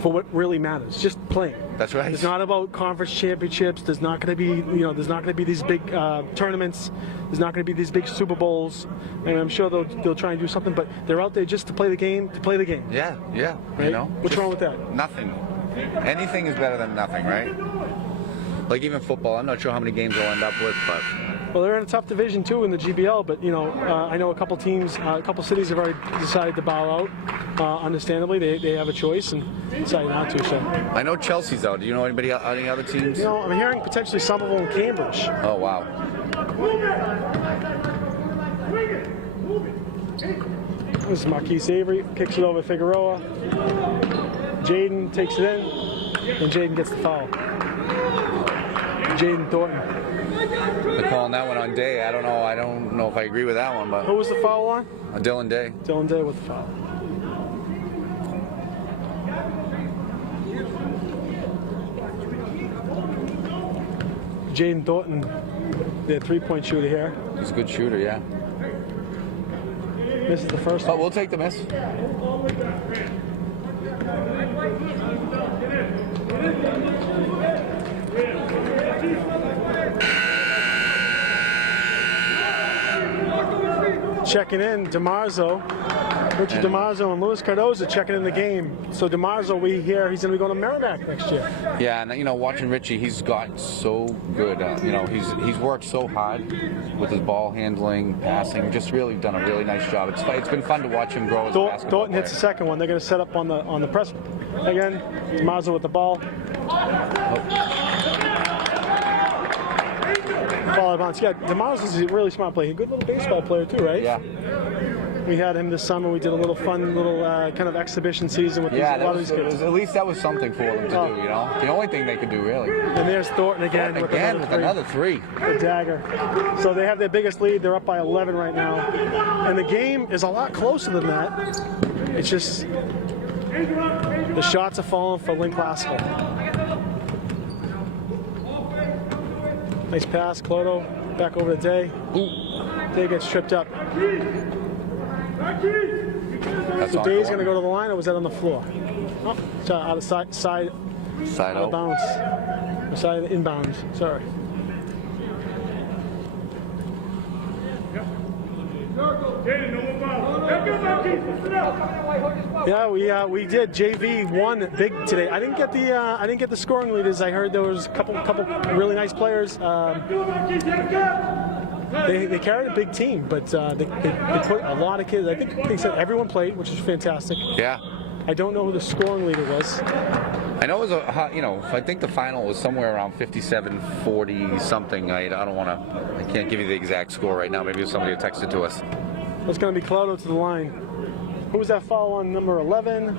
for what really matters, just playing. That's right. It's not about conference championships. There's not going to be these big tournaments. There's not going to be these big Super Bowls. And I'm sure they'll try and do something, but they're out there just to play the game. Yeah. Right? You know, What's wrong with that? Nothing. Anything is better than nothing, right? Like even football, I'm not sure how many games they'll end up with, but. Well, they're in a tough division too in the GBL, but you know, I know a couple teams, a couple cities have already decided to bow out. Understandably, they have a choice and decided not to. So I know Chelsea's out. Do you know any other teams? you know, I'm hearing potentially Somerville and Cambridge. Oh wow. This is Marquis Avery, kicks it over to Figueroa. Jaden takes it in, and Jaden gets the foul. Jaden Thornton. They're calling that one on Day. I don't know if I agree with that one, but Who was the foul on? Dylan Day. Dylan Day with the foul. Jaden Thornton, the 3-point shooter here. He's a good shooter, yeah. This is the first Oh, one. we'll take the miss. checking in. DeMarzo, Richard DeMarzo and Luis Cardoza checking in the game. So DeMarzo, we hear he's going to be going to Merrimack next year. Yeah, and you know, watching Richie, he's got so good. You know, he's worked so hard with his ball handling, passing. Just really done a really nice job. It's been fun to watch him grow as a basketball Thornton player. hits the second one. They're going to set up on the press again. DeMarzo with the ball. Ball out of bounds. Yeah, DeMarzo's a really smart player. He's a good little baseball player too, right? Yeah. We had him this summer. We did a little fun kind of exhibition season with a lot of these kids. At least that was something for them to do, you know? The only thing they could do, really. And there's Thornton again with another three. The dagger. So they have their biggest lead. They're up by 11 right now. And the game is a lot closer than that. It's just the shots are falling for Lynn Classical. Nice pass, Clodo. Back over to Day. Day gets tripped up. So Day's going to go to the line, or was that on the floor? Oh, out of side out of bounds. Side of inbounds. Sorry. Yeah, we did. JV won big today. I didn't get the scoring leaders. I heard there was a couple really nice players. They carried a big team, but they put a lot of kids. I think they said everyone played, which is fantastic. Yeah. I don't know who the scoring leader was. I know it was I think the final was somewhere around 57-40 something. I can't give you the exact score right now. Maybe it was somebody who texted to us. It's going to be Clodo to the line. Who was that foul on number 11?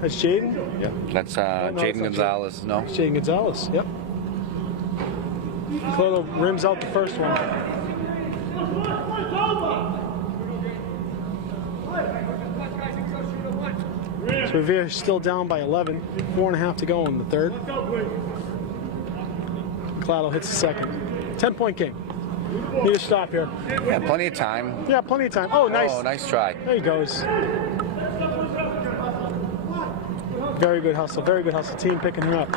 That's Jaden? Yeah. That's Jaden Gonzalez. No. It's Jaden Gonzalez, yep. Clodo rims out the first one. So Revere still down by 11. 4.5 to go in the third. Clodo hits the second. 10-point game. Need to stop here. Yeah, plenty of time. Yeah, plenty of time. Oh, nice. Oh, nice try. There he goes. Very good hustle. Very good hustle. Team picking him up.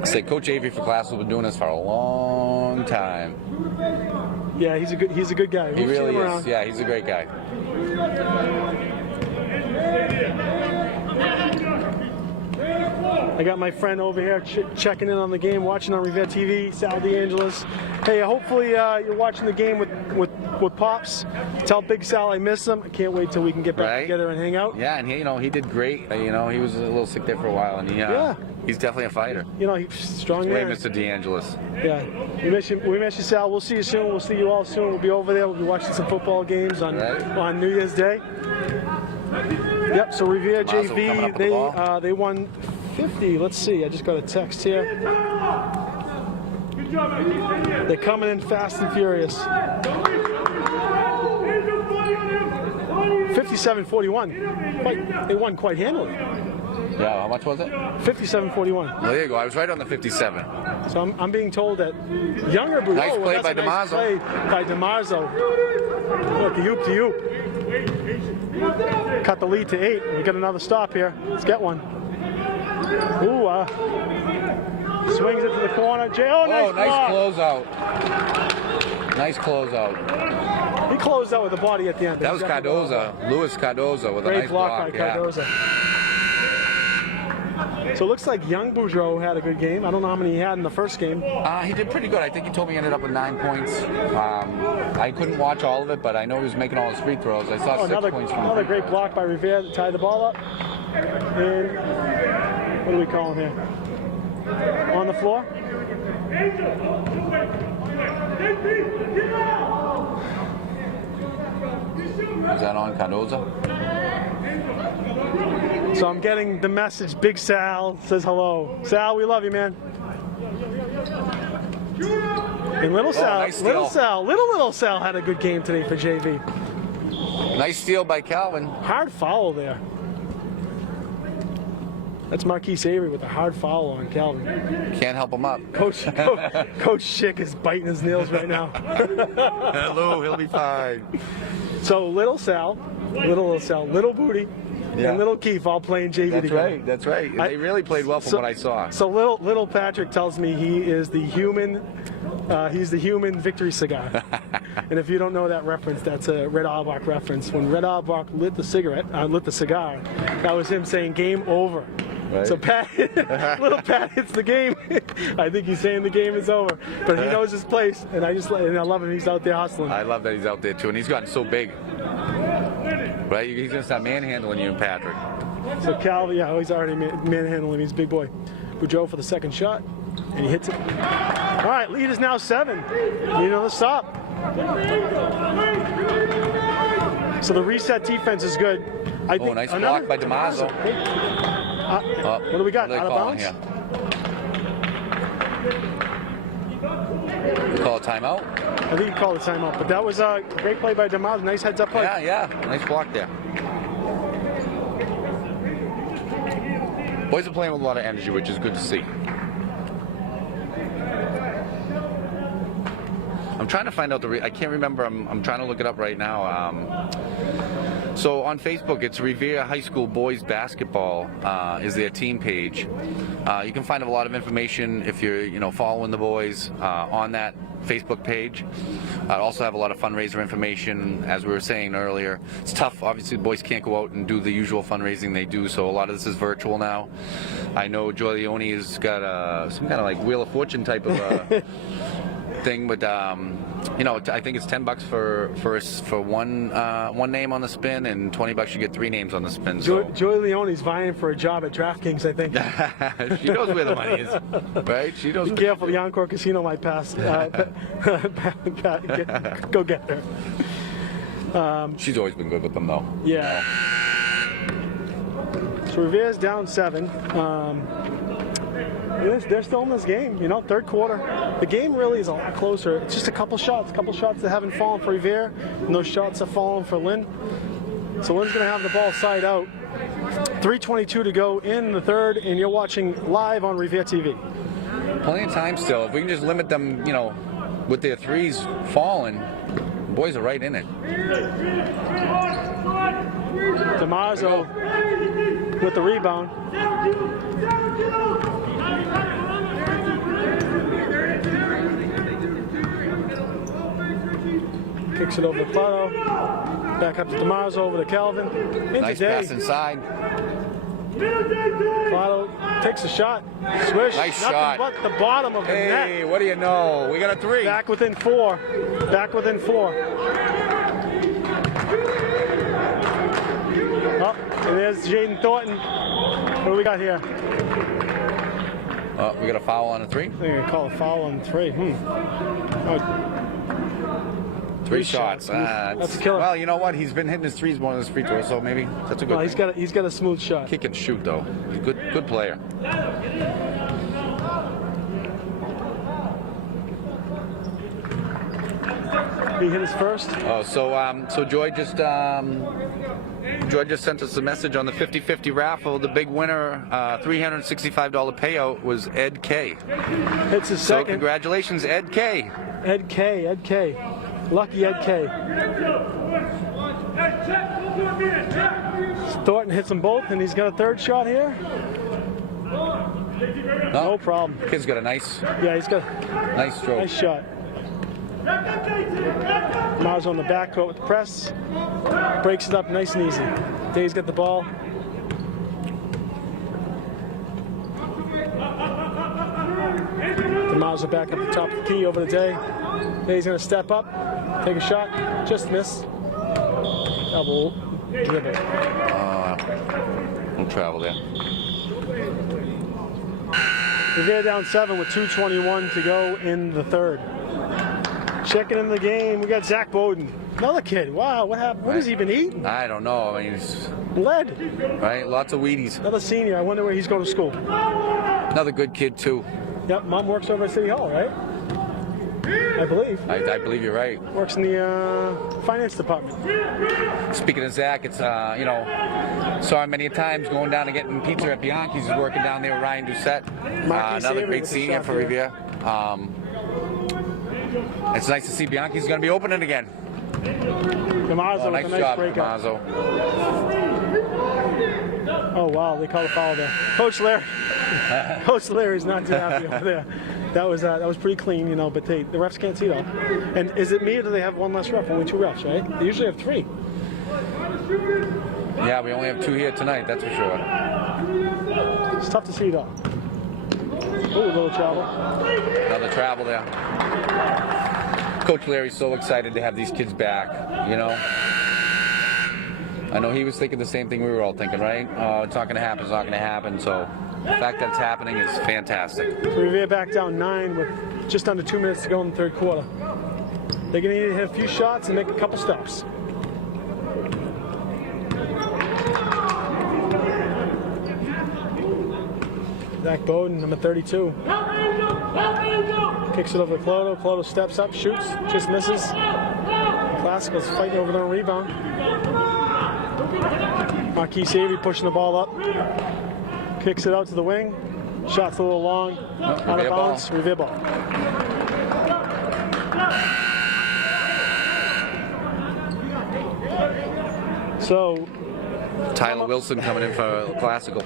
I say Coach Avery for class has been doing this for a long time. Yeah, he's a good guy. He really is. Yeah, he's a great guy. I got my friend over here checking in on the game, watching on Revere TV, Sal DeAngelis. Hey, hopefully you're watching the game with Pops. Tell Big Sal I miss him. I can't wait till we can get back together and hang out. Yeah, and he did great. He was a little sick there for a while, and he's definitely a fighter. He's strong man. Mr. DeAngelis. Yeah, we miss you, Sal. We'll see you soon. We'll see you all soon. We'll be over there. We'll be watching some football games on New Year's Day. Yep. So Revere JV, they won 50. Let's see. I just got a text here. They're coming in fast and furious. 57-41. They won quite handily. Yeah, how much was it? 57-41. Well, there you go. I was right on the 57. So I'm being told that younger Bruce. Nice play by DeMarzo. Nice play by DeMarzo. Look, the oop. Cut the lead to 8. We got another stop here. Let's get one. Ooh, swings it to the corner. Nice closeout. Nice closeout. He closed out with the body at the end. That was Cardoza, Luis Cardoza with a nice block. By Cardoza. So it looks like young Boudreau had a good game. I don't know how many he had in the first game. He did pretty good. I think he told me he ended up with 9 points. I couldn't watch all of it, but I know he was making all his free throws. I saw 6 points from him. Another great block by Revere to tie the ball up. And what are we calling here? On the floor? Is that on Cardoza? So I'm getting the message. Big Sal says hello. Sal, we love you, man. And little Sal, little Sal had a good game today for JV. Nice steal by Calvin. Hard foul there. That's Marquis Avery with a hard foul on Calvin. Can't help him up. Coach Schick is biting his nails right now. Hello, he'll be fine. So little Sal, little Booty, and little Keith all playing JV together. That's right. They really played well from what I saw. So little Patrick tells me he is the human He's the human victory cigar. And if you don't know that reference, that's a Red Auerbach reference. When Red Auerbach lit the cigar, that was him saying game over. Right. So Pat, little Pat hits the game. I think he's saying the game is over, but he knows his place, and I love him. He's out there hustling. I love that he's out there too, and he's gotten so big. Right, he's gonna start manhandling you, Patrick. So Cal, yeah, he's already manhandling. He's a big boy. Boudreau for the second shot, and he hits it. All right, lead is now 7. Need another stop. So the reset defense is good. I think nice block by DeMazo. What do we got? Out of bounds? Here? We call a timeout? I think you called a timeout, but that was a great play by DeMazo. Nice heads up play. Yeah, nice block there. Boys are playing with a lot of energy, which is good to see. I'm trying to find out I can't remember. I'm trying to look it up right now. So on Facebook, it's Revere High School Boys Basketball is their team page. You can find a lot of information if you're following the boys on that Facebook page. I also have a lot of fundraiser information, as we were saying earlier. It's tough. Obviously, the boys can't go out and do the usual fundraising they do, so a lot of this is virtual now. I know Joy Leone has got some kind of like Wheel of Fortune type of thing, but I think it's $10 for one name on the spin, and $20 you get 3 names on the spin. So. Joy Leone's vying for a job at DraftKings, I think. She knows where the money is, right? She knows. Be careful, the Encore Casino might pass. Go get her. She's always been good with them, though. Yeah. So Revere's down 7. They're still in this game, third quarter. The game really is a lot closer. It's just a couple shots that haven't fallen for Revere, and those shots have fallen for Lynn. So Lynn's going to have the ball side out. 3:22 to go in the third, and you're watching live on Revere TV. Plenty of time still. If we can just limit them, with their threes falling, the boys are right in it. DeMazo with the rebound. Kicks it over to Plato. Back up to DeMazo, over to Calvin. Nice pass inside. Plato takes a shot. Swish. Nice Nothing shot. but the bottom of the net. Hey, what do you know? We got a 3. Back within 4. Oh, and there's Jaden Thornton. What do we got here? We got a foul on a 3. I think I call a foul on 3. 3 shots. That's a killer. Well, you know what? He's been hitting his threes more than his free throws, so maybe that's a good thing. He's got a smooth shot. Kick and shoot, though. He's a good player. He hit his first. Oh, so Joy just sent us a message on the 50-50 raffle. The big winner, $365 payout, was Ed K. Hits his So second. congratulations, Ed K. Ed K. Lucky Ed K. Thornton hits them both, and he's got a third shot here. No problem. Kid's got a nice He's got nice stroke. nice shot. Mars on the backcourt with the press. Breaks it up nice and easy. Day's got the ball. DeMazo back up the top of the key over to Day. Day's going to step up, take a shot, just miss. Double dribble. We'll travel there. Revere down 7 with 2:21 to go in the third. Checking in the game, we got Zach Bowden. Another kid. Wow, what happened? What has he been eating? I don't know. I mean, it's, Lead. right? Lots of Wheaties. Another senior. I wonder where he's going to school. Another good kid, too. Yep, mom works over at City Hall, right? I believe. I believe you're right. Works in the finance department. Speaking of Zach, it's, saw him many times going down and getting pizza at Bianchi's. He's working down there with Ryan Doucette. Marquis Another Avery great with the senior shot for there. Revere. It's nice to see Bianchi's going to be opening again. DeMazo Nice with a nice job, breakup. DeMazo. Oh, wow, they call a foul there. Coach Larry's not too happy over there. That was pretty clean, you know, but the refs can't see it all. And is it me or do they have one less ref? Only 2 refs, right? They usually have 3. Yeah, we only have 2 here tonight, that's for sure. It's tough to see it all. Ooh, a little travel. Another travel there. Coach Larry's so excited to have these kids back, you know. I know he was thinking the same thing we were all thinking, right? Oh, it's not going to happen, it's not going to happen. So the fact that it's happening is fantastic. Revere back down 9 with just under 2 minutes to go in the 3rd quarter. They're going to need to hit a few shots and make a couple stops. Zach Bowden, number 32. Kicks it over to Cloto. Cloto steps up, shoots, just misses. Classical's fighting over the rebound. Marquis Avery pushing the ball up. Kicks it out to the wing. Shot's a little long. Out of bounds. Revere ball. So Tyler Wilson coming in for Classical.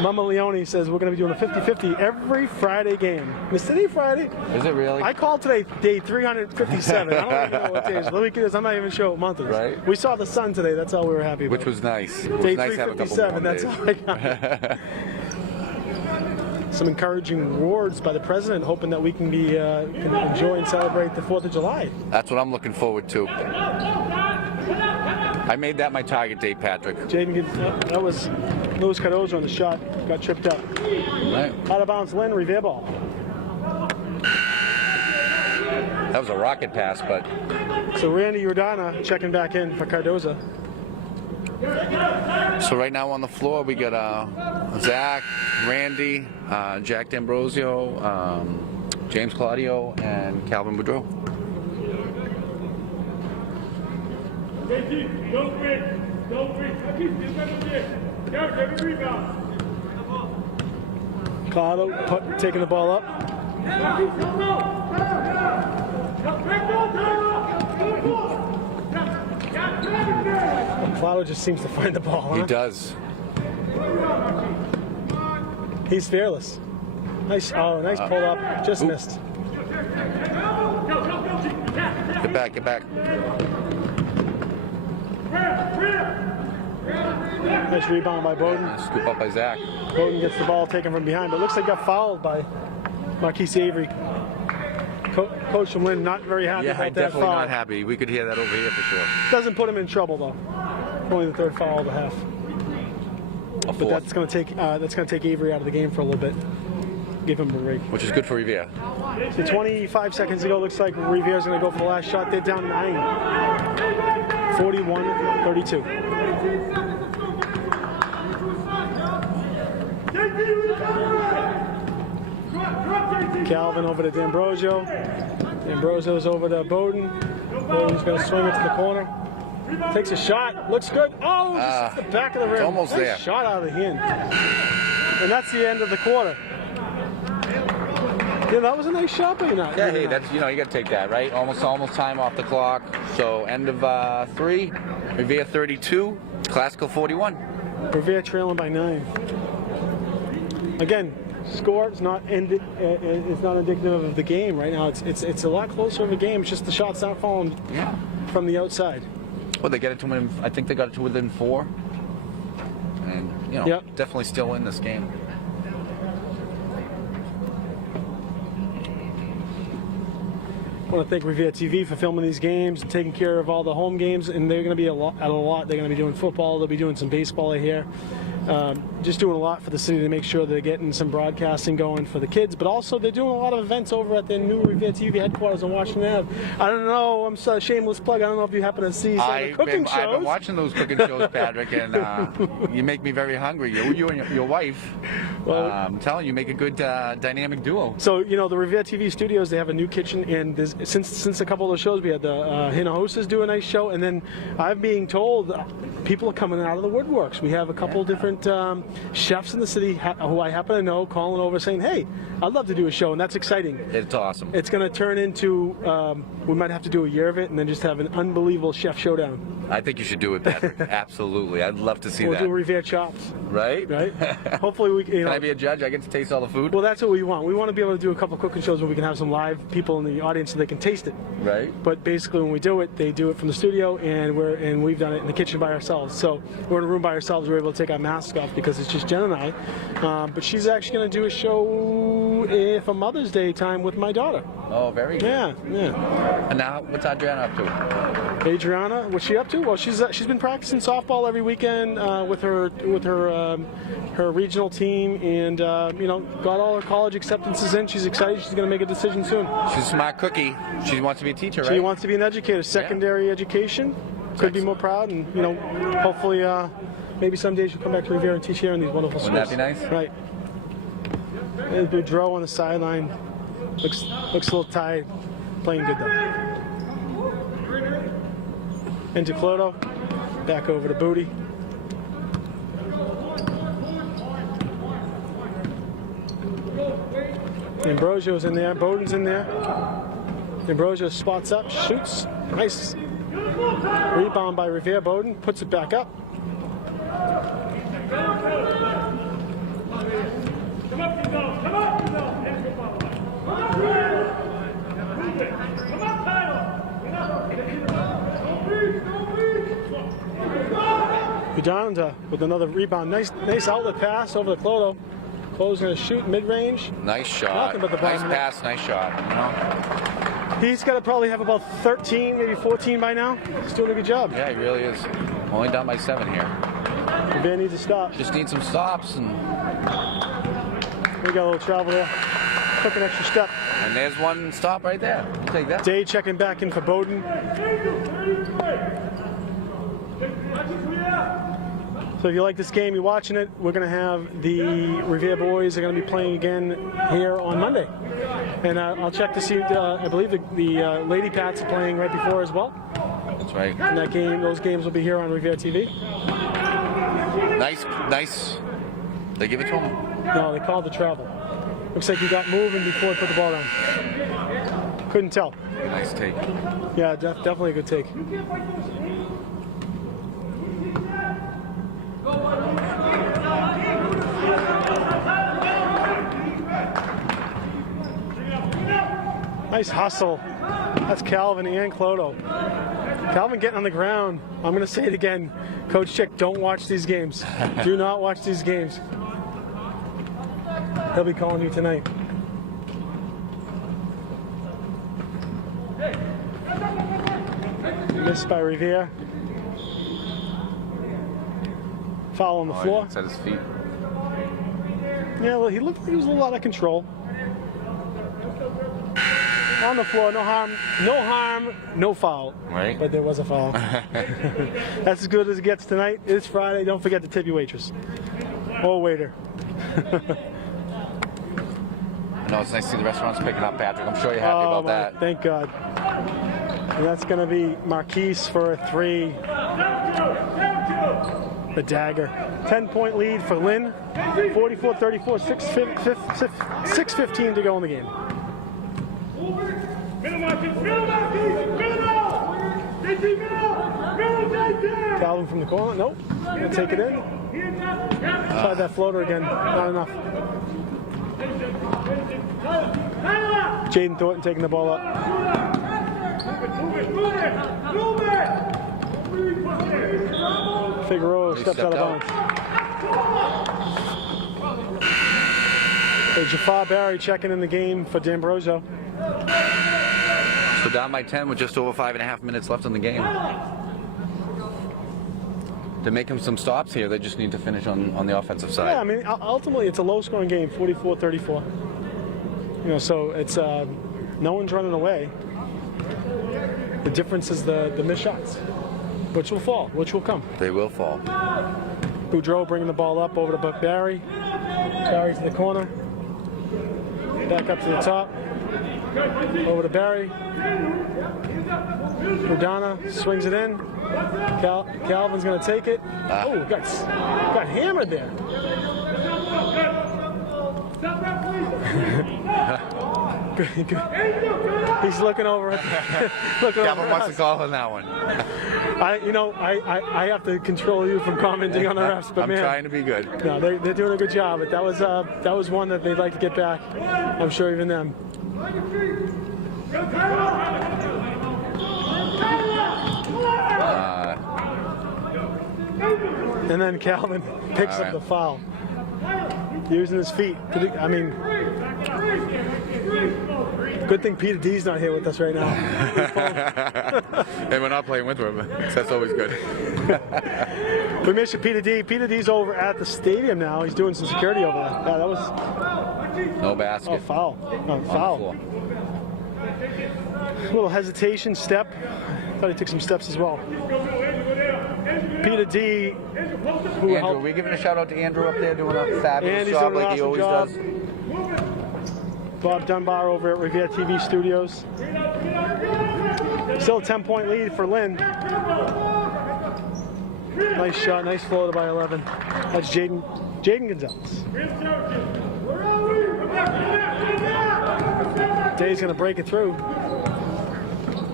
Mama Leone says we're going to be doing a 50-50 every Friday game. Is today Friday? Is it really? I called today day 357. I don't even know what day it is. The week it is. I'm not even sure what month it is. Right. We saw the sun today. That's all we were happy about. Which was nice. It was Day nice to have a couple 357. more That's days. all I got. Some encouraging words by the president, hoping that we can be can enjoy and celebrate the 4th of July. That's what I'm looking forward to. I made that my target date, Patrick. Jaden, that was Louis Cardozo on the shot. Got tripped up. Right. Out of bounds, Lynn, Revere ball. That was a rocket pass, but So Randy Urdana checking back in for Cardozo. so right now on the floor we got Zach, Randy, Jack D'Ambrosio, James Claudio, and Calvin Boudreau. Claudio taking the ball up. Claudio just seems to find the ball, huh? He does. He's fearless. Nice pull up. Just missed. Get back, get back. Nice rebound by Bowden. Scoop up by Zach. Bowden gets the ball taken from behind, but looks like got fouled by Marquis Avery. Coach from Lynn not very happy Yeah, about I'm that definitely foul. not happy. We could hear that over here for sure. Doesn't put him in trouble though. Only the 3rd foul of the half. But that's going to take Avery out of the game for a little bit. Give him a break. Which is good for Revere. So 25 seconds ago, looks like Revere's going to go for the last shot. They're down 9. 41-32. Calvin over to D'Ambrosio. D'Ambrosio's over to Bowden. Bowden's going to swing it to the corner. Takes a shot. Looks good. Oh, just hits the back of the rim. Almost nice there. Shot out of the hand. And that's the end of the quarter. Yeah, that was a nice shot, but not. Yeah, hey, that's you got to take that, right? Almost time off the clock. So end of 3, Revere 32, Classical 41. Revere trailing by 9. Again, score is not indicative of the game right now. It's a lot closer of a game. It's just the shots not falling from the outside. Well, they get it to within. I think they got it to within 4, and definitely still in this game. I want to thank Revere TV for filming these games and taking care of all the home games. And they're going to be at a lot. They're going to be doing football. They'll be doing some baseball here. Just doing a lot for the city to make sure they're getting some broadcasting going for the kids. But also they're doing a lot of events over at their new Revere TV headquarters in Washington Ave. I don't know. I'm a shameless plug. I don't know if you happen to see some of the cooking shows. I've been watching those cooking shows, Patrick, and you make me very hungry. You and your wife. Well, I'm telling you, make a good dynamic duo. So the Revere TV studios, they have a new kitchen, and since a couple of the shows, we had the Hinojosa's do a nice show, and then I'm being told people are coming out of the woodworks. We have a couple different different chefs in the city who I happen to know calling over saying, hey, I'd love to do a show, and that's exciting. It's awesome. It's going to turn into, we might have to do a year of it and then just have an unbelievable chef showdown. I think you should do it, Patrick. Absolutely. I'd love to see We'll that. do Revere chops. Right? Right? Hopefully we Can I be a judge? I get to taste all the food? Well, that's what we want. We want to be able to do a couple of cooking shows where we can have some live people in the audience so they can taste it. Right. But basically, when we do it, they do it from the studio, and we've done it in the kitchen by ourselves. So we're in a room by ourselves. We're able to take our masks off because it's just Jen and I. But she's actually going to do a show for Mother's Day time with my daughter. Oh, very good. Yeah. And now, what's Adriana up to? Adriana, what's she up to? Well, she's been practicing softball every weekend with her regional team, and got all her college acceptances in. She's excited. She's going to make a decision soon. She's a smart cookie. She wants to be a teacher, right? She wants to be an educator, secondary education. Could be more proud, and hopefully, maybe someday she'll come back to Revere and teach here in these wonderful schools. Wouldn't that be nice? Right. And Boudreau on the sideline looks a little tired, playing good though. Into Cloto, back over to Booty. Ambrosio's in there, Bowden's in there. Ambrosio spots up, shoots, nice rebound by Revere. Bowden puts it back up. Udanda with another rebound. Nice outlet pass over to Cloto. Cloto's going to shoot mid-range. Nice shot. Nothing but the Nice bottom pass, nice shot. He's got to probably have about 13, maybe 14 by now. He's doing a good job. Yeah, he really is. Only down by 7 here. Revere needs to stop. Just need some stops, and We got a little travel there. Took an extra step. there's one stop right there. We'll take that. Day checking back in for Bowden. So if you like this game, you're watching it, we're going to have the Revere boys are going to be playing again here on Monday. And I'll check to see, I believe the Lady Pats are playing right before as well. That's right. And that game, those games will be here on Revere TV. Nice. They give it to him? No, they called the travel. Looks like he got moving before he put the ball down. Couldn't tell. Nice take. Yeah, definitely a good take. Nice hustle. That's Calvin and Cloto. Calvin getting on the ground. I'm going to say it again. Coach Chick, don't watch these games. Do not watch these games. He'll be calling you tonight. Missed by Revere. Foul on the floor. It's at his feet. Yeah, well, he looked like he was a little out of control. On the floor, no harm, no foul. Right. But there was a foul. That's as good as it gets tonight. It's Friday. Don't forget to tip your waitress. Or waiter. No, it's nice to see the restaurants picking up, Patrick. I'm sure you're happy about that. Thank God. And that's going to be Marquis for a 3. The dagger. 10-point lead for Lynn. 44-34, 6:15 to go in the game. Calvin from the corner. Nope. Gonna take it in. Try that floater again. Not enough. Jaden Thornton taking the ball up. Figueroa steps out of bounds. So Jafar Barry checking in the game for D'Ambrosio. So down by 10 with just over 5.5 minutes left in the game. To make him some stops here, they just need to finish on the offensive side. Yeah, I mean, ultimately it's a low-scoring game, 44-34. So it's no one's running away. The difference is the missed shots, which will fall, which will come. They will fall. Boudreau bringing the ball up over to Barry. Barry to the corner. Back up to the top. Over to Barry. Rodana swings it in. Calvin's going to take it. Oh, got hammered there. Good. He's looking over at Calvin wants to call on that one. I have to control you from commenting on the refs, but I'm trying to be good. No, they're doing a good job. But that was one that they'd like to get back. I'm sure even them. And then Calvin picks up the foul, using his feet. I mean, good thing Peter D's not here with us right now. Hey, we're not playing with him. That's always good. We miss you, Peter D. Peter D's over at the stadium now. He's doing some security over there. Yeah, that was no basket. Oh, foul. Oh, foul. A little hesitation step. Thought he took some steps as well. Peter D. Andrew, are we giving a shout out to Andrew up there doing a fabulous job like he always does? Bob Dunbar over at Revere TV Studios. Still a 10-point lead for Lynn. Nice shot, nice floater by 11. That's Jaden Gonzalez. Day's gonna break it through.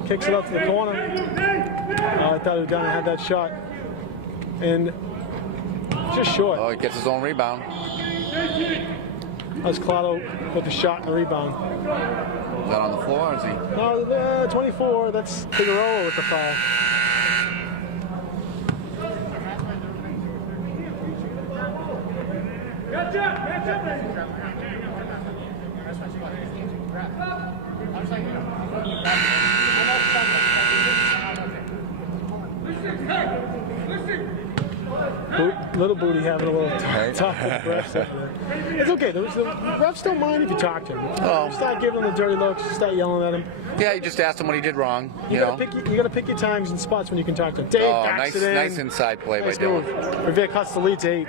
Kicks it up to the corner. I thought Udana had that shot. And just short. Oh, he gets his own rebound. That's Claudio with the shot and the rebound. Is that on the floor, or is he? No, 24. That's Figueroa with the foul. Little Booty having a little tough with the refs. It's okay. The refs don't mind if you talk to him. Start giving him the dirty looks. Start yelling at him. Yeah, you just asked him what he did wrong. You gotta pick your times and spots when you can talk to him. Dave backs it in. Nice inside play by Dylan. Revere cuts the lead to 8.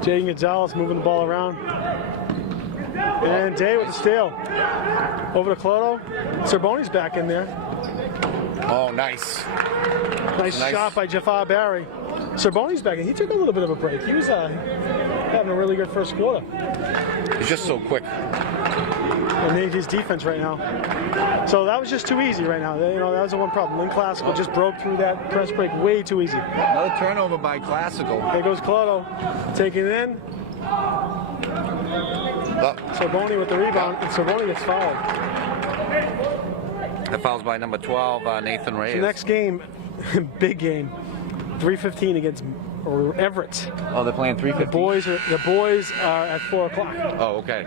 Jaden Gonzalez moving the ball around. And Day with the steal. Over to Cloto. Cerboni's back in there. Oh, nice. Nice shot by Jafar Barry. Cerboni's back in. He took a little bit of a break. He was having a really good first quarter. He's just so quick. And his defense right now. So that was just too easy right now. That was the one problem. Lynn Classical just broke through that press break way too easy. Another turnover by Classical. There goes Cloto. Taking it in. Cerboni with the rebound, and Cerboni gets fouled. That foul's by number 12, Nathan Reyes. The next game, big game, 3:15 against Everett. Oh, they're playing 3:15. The boys are at 4 o'clock. Oh, okay.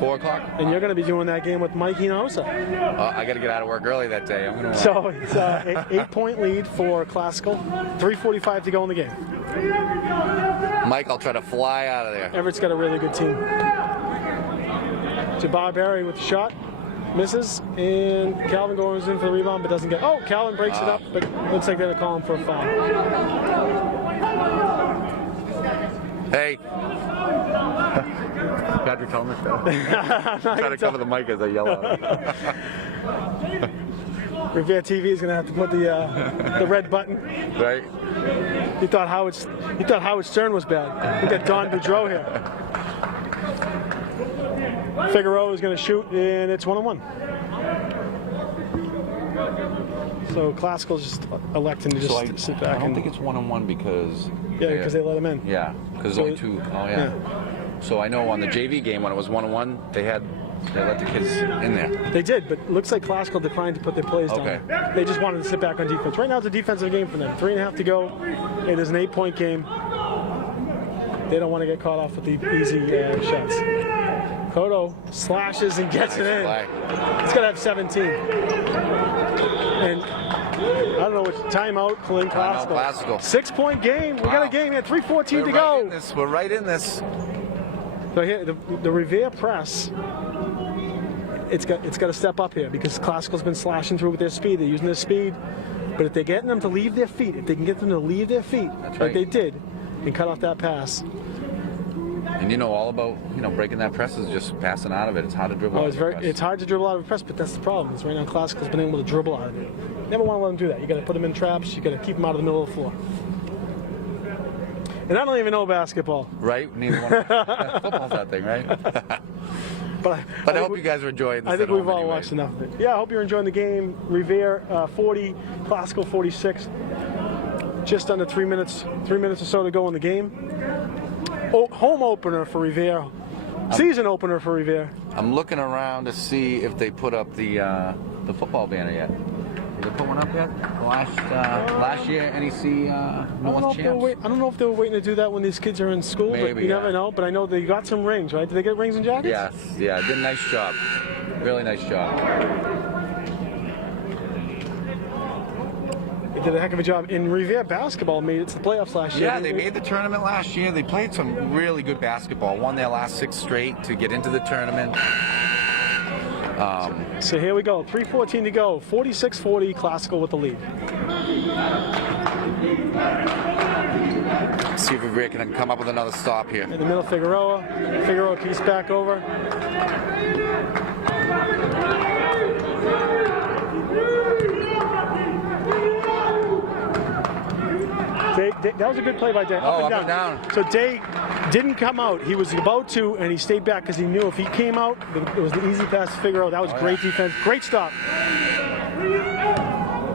4 o'clock. And you're going to be doing that game with Mike Hinosa. I got to get out of work early that day. So it's an 8-point lead for Classical. 3:45 to go in the game. Mike, I'll try to fly out of there. Everett's got a really good team. Jabbar Barry with the shot, misses, and Calvin goes in for the rebound but doesn't get. Oh, Calvin breaks it up, but looks like they're calling for a foul. Hey. Patrick Thomas. Try to cover the mic as I yell out. Revere TV is going to have to put the red button. Right. He thought Howard Stern was bad. We got Don Boudreau here. Figueroa is going to shoot, and it's 1-on-1. So Classical's just electing to just sit back. I don't think it's 1-on-1 because... Yeah, because they let him in. Yeah, because there's only 2. Oh, yeah. So I know on the JV game when it was 1-on-1, they let the kids in there. They did, but it looks like Classical declined to put their plays down. They just wanted to sit back on defense. Right now it's a defensive game for them. 3.5 to go. It is an 8-point game. They don't want to get caught off with the easy shots. Cotto slashes and gets it in. He's got to have 17. And I don't know which timeout for Lynn Classical. 6-point game. We got a game here. 3:14 to go. We're right in this. So here, the Revere press. It's got to step up here because Classical's been slashing through with their speed. They're using their speed. But if they're getting them to leave their feet, if they can get them to leave their feet, That's like right. they did, and cut off that pass. And you know all about, breaking that press is just passing out of it. It's hard to dribble out of the press. It's hard to dribble out of a press, but that's the problem. Is right now Classical's been able to dribble out of it. Never want to let them do that. You got to put them in traps. You got to keep them out of the middle of the floor. And I don't even know basketball. Right? Neither one. Football's that thing, right? But I hope you guys are enjoying this. I think at we've home all anyway. watched enough of it. Yeah, I hope you're enjoying the game. Revere 40, Classical 46. Just under 3 minutes. 3 minutes or so to go in the game. Home opener for Revere. Season opener for Revere. I'm looking around to see if they put up the football banner yet. Did they put one up yet? Last year, NEC North champs. I don't know if they were waiting to do that when these kids are in school, but Maybe, you yeah. never know. But I know they got some rings, right? Did they get rings and jackets? Yes, yeah, did a nice job. Really nice job. They did a heck of a job. And Revere basketball made it to the playoffs last year. Yeah, they made the tournament last year. They played some really good basketball. Won their last 6 straight to get into the tournament. So here we go. 3:14 to go. 46-40, Classical with the lead. See if Revere can come up with another stop here. In the middle, Figueroa. Figueroa keeps back over. That was a good play by Day. Up and down. So Day didn't come out. He was about to, and he stayed back because he knew if he came out, it was an easy pass to Figueroa. That was great defense. Great stop.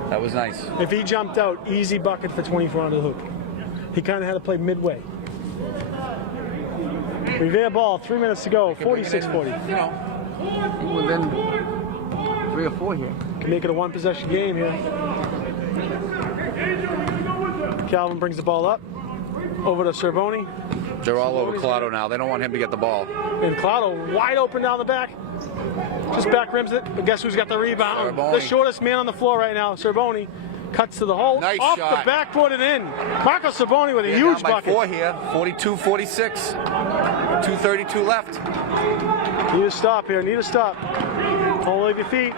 That was nice. If he jumped out, easy bucket for 24 under the hoop. He kind of had to play midway. Revere ball, 3 minutes to go, 46-40. Within 3 or 4 here. Can make it a one-possession game here. Calvin brings the ball up, over to Cervoni. They're all over Collado now. They don't want him to get the ball. And Collado wide open down the back. Just back rims it, but guess who's got the rebound? Cervoni. The shortest man on the floor right now, Cervoni. Cuts to the hole, Nice off shot. the backboard and in. Marco Cervoni with a huge down by bucket. 4 here, 42-46. 2:32 left. Need a stop here, need a stop. Hold of your feet.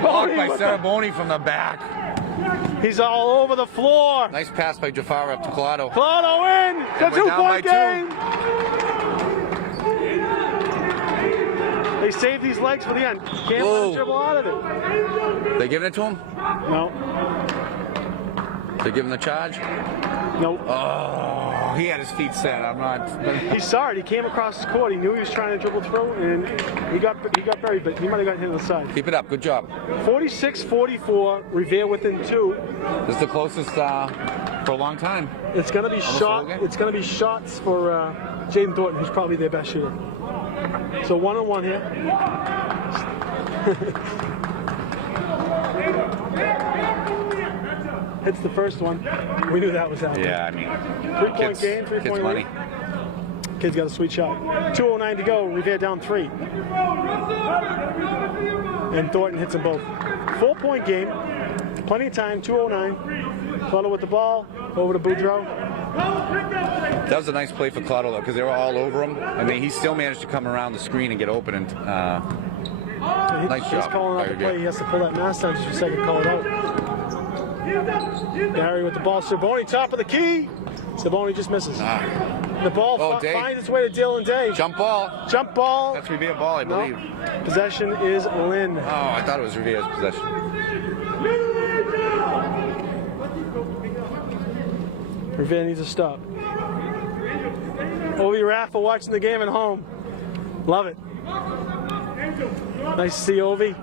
Blocked by with the- Cervoni from the back. He's all over the floor. Nice pass by Jafar up to Collado. Collado in. The And we're down by 2-point game. They saved these legs for the end. Can't let him dribble out of it. They giving it to him? No. They giving the charge? No. Oh, he had his feet set. I'm not. He saw it. He came across his court. He knew he was trying to dribble through, and he got buried, but he might have gotten hit on the side. Keep it up. Good job. 46-44. Revere within 2. This is the closest for a long time. It's going to be full game? It's going to be shots for Jaden Thornton, who's probably their best shooter. So 1-on-1 here. Hits the first one. We knew that was happening. Yeah, I mean, 3-point game, 3-point money. lead. Kid's got a sweet shot. 2:09 to go. Revere down 3. And Thornton hits them both. 4-point game. Plenty of time. 2:09. Clutter with the ball. Over to Boudreaux. That was a nice play for Collado, though, because they were all over him. I mean, he still managed to come around the screen and get open. And nice He's job. calling out the play. He has to pull that mask down just for a second. Call it out. Barry with the ball. Cervoni, top of the key. Cervoni just misses. The ball Day. finds its way to Dylan Day. Jump ball. Jump ball. That's Revere ball, I believe. Possession is Lynn. Oh, I thought it was Revere's possession. Revere needs to stop. Ovi Raff for watching the game at home. Love it. Nice to see Ovi.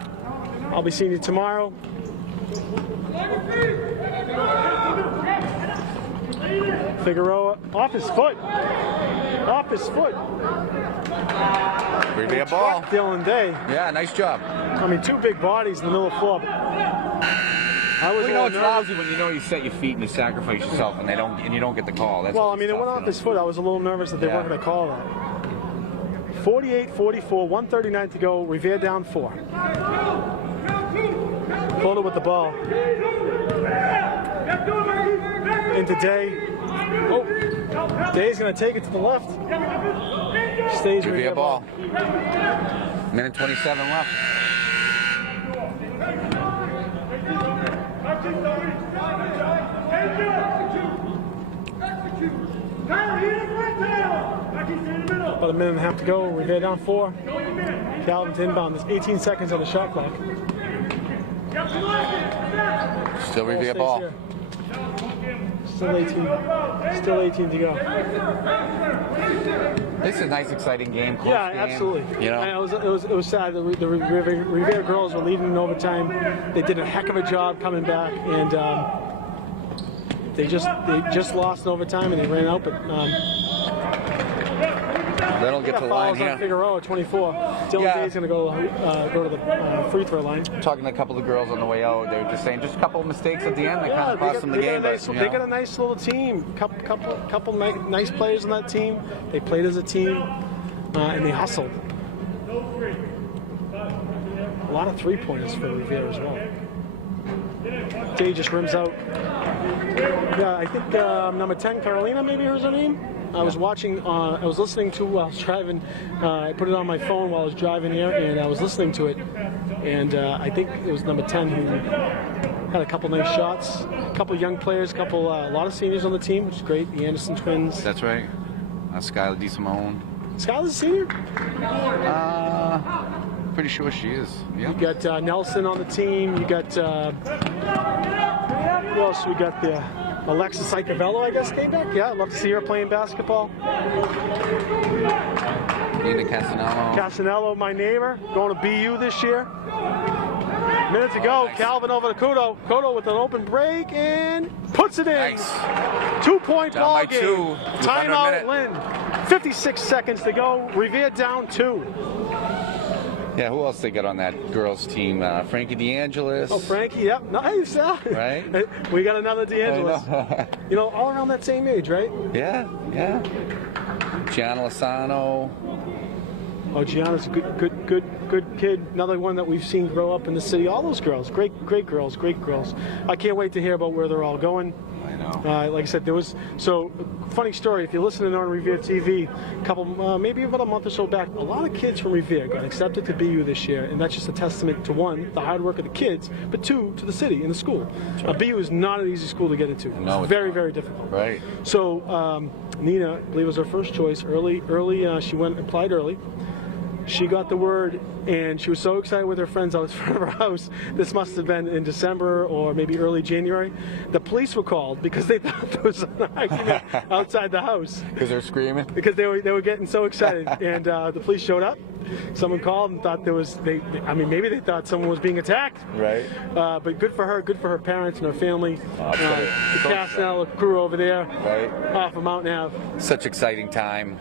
I'll be seeing you tomorrow. Figueroa off his foot. Off his foot. Revere ball. Dylan Day. Yeah, nice job. I mean, 2 big bodies in the middle of the floor. I was You know, a it's little nervous. lousy when you know you set your feet and you sacrifice yourself and you don't get the call. That's Well, I always mean, it tough, went you off know. his foot. I was a little nervous that they weren't going to call that. 48-44, 1:39 to go. Revere down 4. Hold it with the ball. Into Day. Oh, Day's going to take it to the left. Stays Revere ball. Minute 27 left. About a minute and a half to go. Revere down 4. Calvin to inbound. There's 18 seconds on the shot clock. Still Revere ball. Here. Still 18 to go. This is a nice, exciting game. Close Yeah, game, absolutely. You know, it was sad. The Revere girls were leading in overtime. They did a heck of a job coming back, and they just lost in overtime, and they ran out. But they don't get to the line here. On Figueroa, 24. Dylan Day's going to go to the free throw line. Talking to a couple of girls on the way out, they were just saying just a couple of mistakes at the end that kind of cost them the game. They got a nice little team. Couple nice players on that team. They played as a team, and they hustled. A lot of 3-pointers for Revere as well. Day just rims out. Yeah, I think number 10, Carolina, maybe was her name. I was watching, I was listening to while I was driving. I put it on my phone while I was driving here, and I was listening to it. And I think it was number 10 who had a couple nice shots. A couple young players, a lot of seniors on the team, which is great. The Anderson twins. That's right. Skylar DeSimone. Skylar's a senior? Pretty sure she is. Yeah. You got Nelson on the team. You got who else we got there? Alexis Icavello, I guess, came back. Yeah, I'd love to see her playing basketball. Nina Casanello, my neighbor, going to BU this year. Minute to go. Nice. Calvin over to Kudo. Kudo with an open break and puts it in. Nice. 2-point ball game. 2. Timeout, Lynn. 56 seconds to go. Revere down 2. Yeah, who else they got on that girls team? Frankie DeAngelis. Oh, Frankie, yep. Nice. Right? We got another DeAngelis. You know, all around that same age, right? Yeah. Gianna Lozano. Oh, Gianna's a good kid. Another one that we've seen grow up in the city. All those girls, great girls. I can't wait to hear about where they're all going. I know. Like I said, funny story. If you're listening on Revere TV, maybe about a month or so back, a lot of kids from Revere got accepted to BU this year, and that's just a testament to 1, the hard work of the kids, but 2, to the city and the school. Right. BU is not an easy school to get into. No, it's very, very difficult. Right. So Nina, I believe, was her first choice. Early. She applied early. She got the word, and she was so excited with her friends out in front of her house. This must have been in December or maybe early January. The police were called because they thought there was an argument outside the house. Because they're screaming? Because they were getting so excited. And the police showed up. Someone called and thought maybe they thought someone was being attacked. Right. But good for her parents and her family. The Casanello crew over there. Right. Off of Mountain Ave. Such exciting time.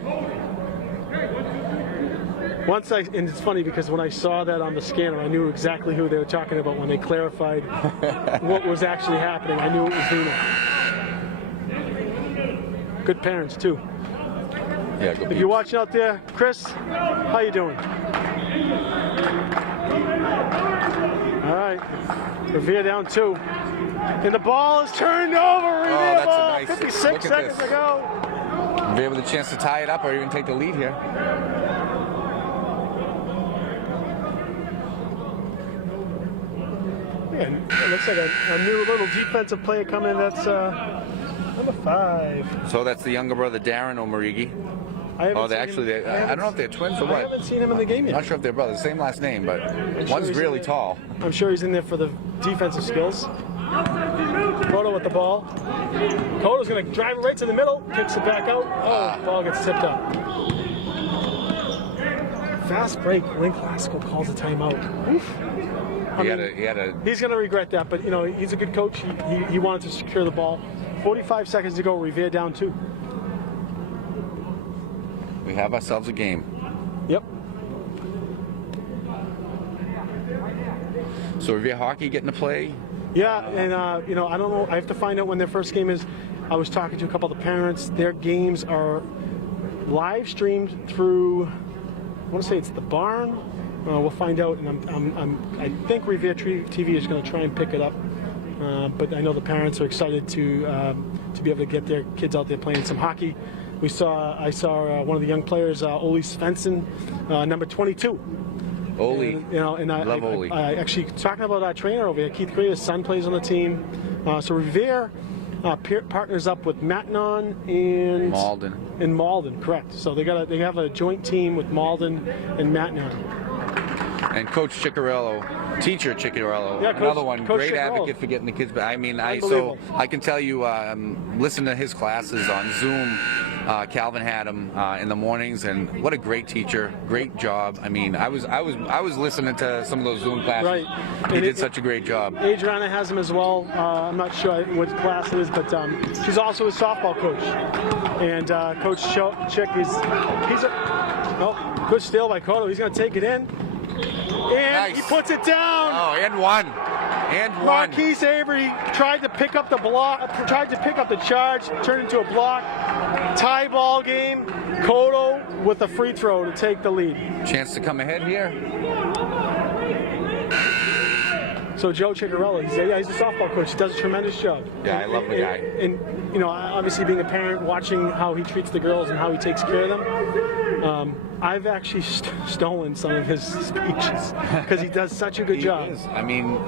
And it's funny because when I saw that on the scanner, I knew exactly who they were talking about when they clarified what was actually happening. I knew it was Nina. Good parents, too. Yeah, good. If you're watching out there, Chris, how you doing? All right. Revere down 2. And the ball is turned over. Revere ball. 56 seconds to go. Revere with a chance to tie it up or even take the lead here. And it looks like a new little defensive player coming. That's number 5. So that's the younger brother, Darren O'Marigi. I don't know if they're twins or what. I haven't seen him in the game yet. Not sure if they're brothers. Same last name, but one's really tall. I'm sure he's in there for the defensive skills. Kodo with the ball. Kodo's going to drive it right to the middle. Kicks it back out. Ball gets tipped up. Fast break. Lynn Classical calls a timeout. Oof. He's going to regret that, but he's a good coach. He wanted to secure the ball. 45 seconds to go. Revere down 2. We have ourselves a game. Yep. So Revere hockey getting to play? Yeah, and I don't know. I have to find out when their first game is. I was talking to a couple of the parents. Their games are live streamed through. I want to say it's the Barn. We'll find out, and I think Revere TV is going to try and pick it up. But I know the parents are excited to be able to get their kids out there playing some hockey. I saw one of the young players, Oli Svensson, number 22. Oli. And I love Oli. I actually talking about our trainer over here, Keith Greer's son plays on the team. So Revere, partners up with Matanon and Malden, correct. So they have a joint team with Malden and Matanon. And Coach Ciccarello, Teacher Ciccarello, yeah, another one, Coach great Ciccarello. advocate for getting the kids. But I mean, I can tell you, listen to his classes on Zoom. Calvin had him in the mornings, and what a great teacher, great job. I mean, I was listening to some of those Zoom classes. Right. He did such a great job. Adriana has him as well. I'm not sure what class it is, but she's also a softball coach. And Coach Chick good steal by Cotto. He's going to take it in. And nice. He puts it down. Oh, and one. Marquis Avery tried to pick up the charge, turned into a block. Tie ball game. Cotto with a free throw to take the lead. Chance to come ahead here. So Joe Ciccarello, he's a softball coach. He does a tremendous job. Yeah, I love the guy. And you know, obviously being a parent, watching how he treats the girls and how he takes care of them, I've actually stolen some of his speeches because he does such a good job. Is. I mean,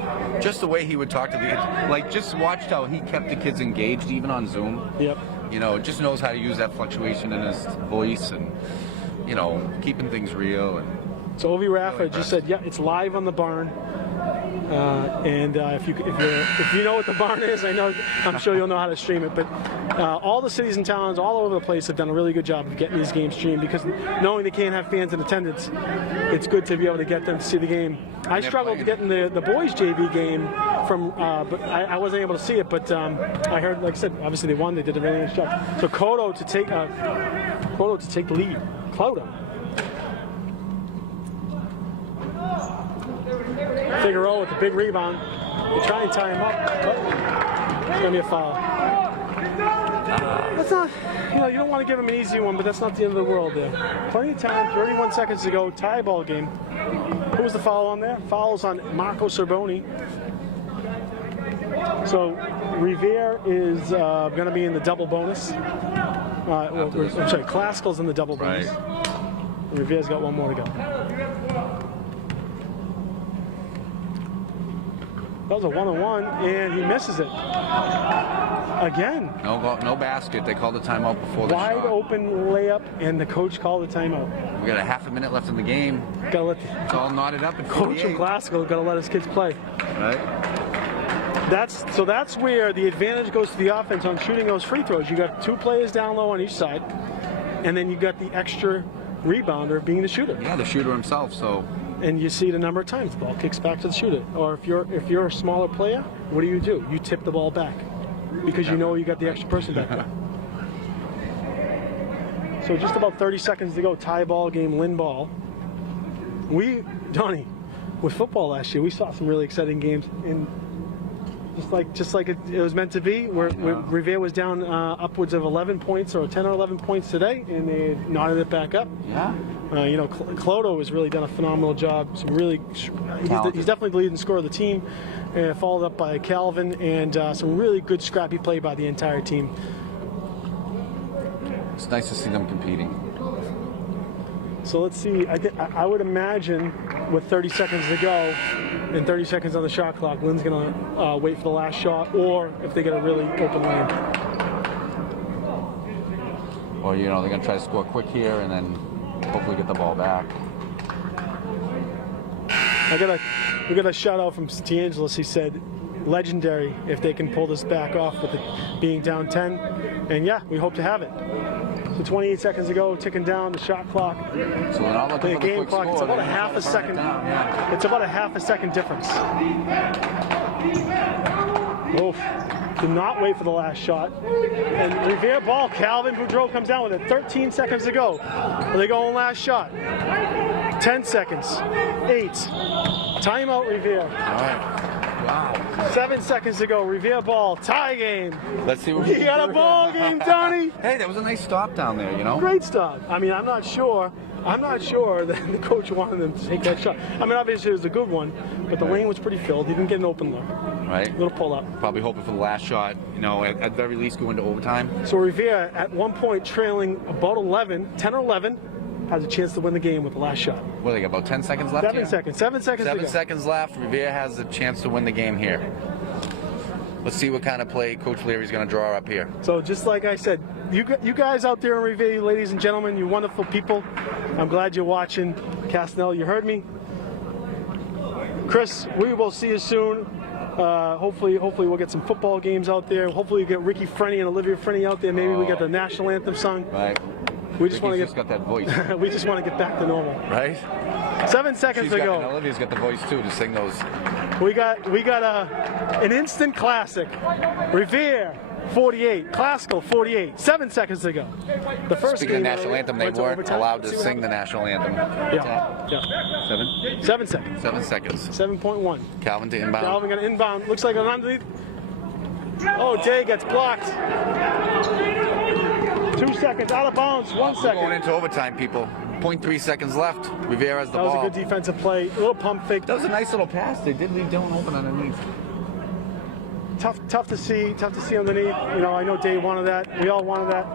just the way he would talk to the kids. Like, just watched how he kept the kids engaged, even on Zoom. Yep. You know, just knows how to use that fluctuation in his voice and, you know, keeping things real. And so Ovi Raffa just said, yeah, it's live on the barn. If you know what the barn is, I'm sure you'll know how to stream it. But all the cities and towns all over the place have done a really good job of getting these games streamed, because knowing they can't have fans in attendance, it's good to be able to get them to see the game. I struggled to get in the boys JV game but I wasn't able to see it. But I heard, like I said, obviously they won. They did a really nice job. So Cotto to take the lead. Cotto. Figueroa with the big rebound. They try and tie him up, but it's going to be a foul. That's not, you don't want to give him an easy one, but that's not the end of the world there. Plenty of time, 31 seconds to go, tie ball game. Who was the foul on there? Foul's on Marco Sorboni. So Revere is going to be in the double bonus. I'm sorry, Classical's in the double bonus. Right. Revere's got one more to go. That was a one-on-one, and he misses it. Again. No basket. They called the timeout before the shot. Wide open layup, and the coach called the timeout. We got a half a minute left in the game. It's all knotted up. Coach of Classical got to let his kids play. Right. That's where the advantage goes to the offense on shooting those free throws. You got two players down low on each side, and then you got the extra rebounder being the shooter. Yeah, the shooter himself. So. And you see it a number of times. The ball kicks back to the shooter. Or if you're a smaller player, what do? You tip the ball back because you know you got the extra person back there. So just about 30 seconds to go. Tie ball game, Lynn ball. Donnie, with football last year, we saw some really exciting games. And just like it was meant to be, where Revere was down upwards of 11 points or 10 or 11 points today, and they knotted it back up. Yeah. Clodo has really done a phenomenal job. He's definitely the leading scorer of the team, followed up by Calvin, and some really good scrappy play by the entire team. It's nice to see them competing. So let's see. I would imagine with 30 seconds to go and 30 seconds on the shot clock, Lynn's going to wait for the last shot, or if they get a really open lane. Or, they're going to try to score quick here and then hopefully get the ball back. We got a shout out from D'Angelis. He said, legendary if they can pull this back off with it being down 10. And yeah, we hope to have it. So 28 seconds to go, ticking down the shot clock. So we're not looking for the game quick clock. score. It's about a half a second. Yeah. It's about a half a second difference. Oof. Do not wait for the last shot. And Revere ball, Calvin Boudreau comes down with it. 13 seconds to go. Are they going last shot? 10 seconds. 8. Timeout, Revere. All right. Wow. 7 seconds to go. Revere ball. Tie game. Let's see what we got a ball game, Donnie. Hey, that was a nice stop down there, Great stop. I mean, I'm not sure that the coach wanted them to take that shot. I mean, obviously it was a good one, but the lane was pretty filled. He didn't get an open look. Right. Little pull up. Probably hoping for the last shot, at very least go into overtime. So Revere, at one point trailing about 10 or 11, has a chance to win the game with the last shot. What, they got about 10 seconds left 7 seconds. 7 seconds to go. 7 seconds left. Revere has a chance to win the game here. let's see what kind of play Coach Leary's going to draw up here. So just like I said, you guys out there in Revere, ladies and gentlemen, you wonderful people, I'm glad you're watching. Castanel, you heard me. Chris, we will see you soon. Hopefully we'll get some football games out there. Hopefully we get Ricky Frenny and Olivia Frenny out there. Maybe we get the national anthem sung. Right. We just want to just got that voice. we just want to get back to normal. Right? 7 seconds to go. Olivia's got the voice too to sing those. We got an instant classic. Revere 48, Classical 48. 7 seconds to go. The first Speaking of game national anthem, they went to weren't overtime. allowed to sing the national anthem. Yeah. 7 seconds. 7 seconds. 7.1. Calvin to inbound. Calvin got inbound. Looks like an underneath. Oh, Day gets blocked. 2 seconds. Out of bounds. 1 We're second. going into overtime, people. 0.3 seconds left. Revere has the ball. That was a good defensive play. A little pump fake. That was a nice little pass. They did leave Dylan open underneath. Tough to see underneath. You know, I know Dave wanted that. We all wanted that.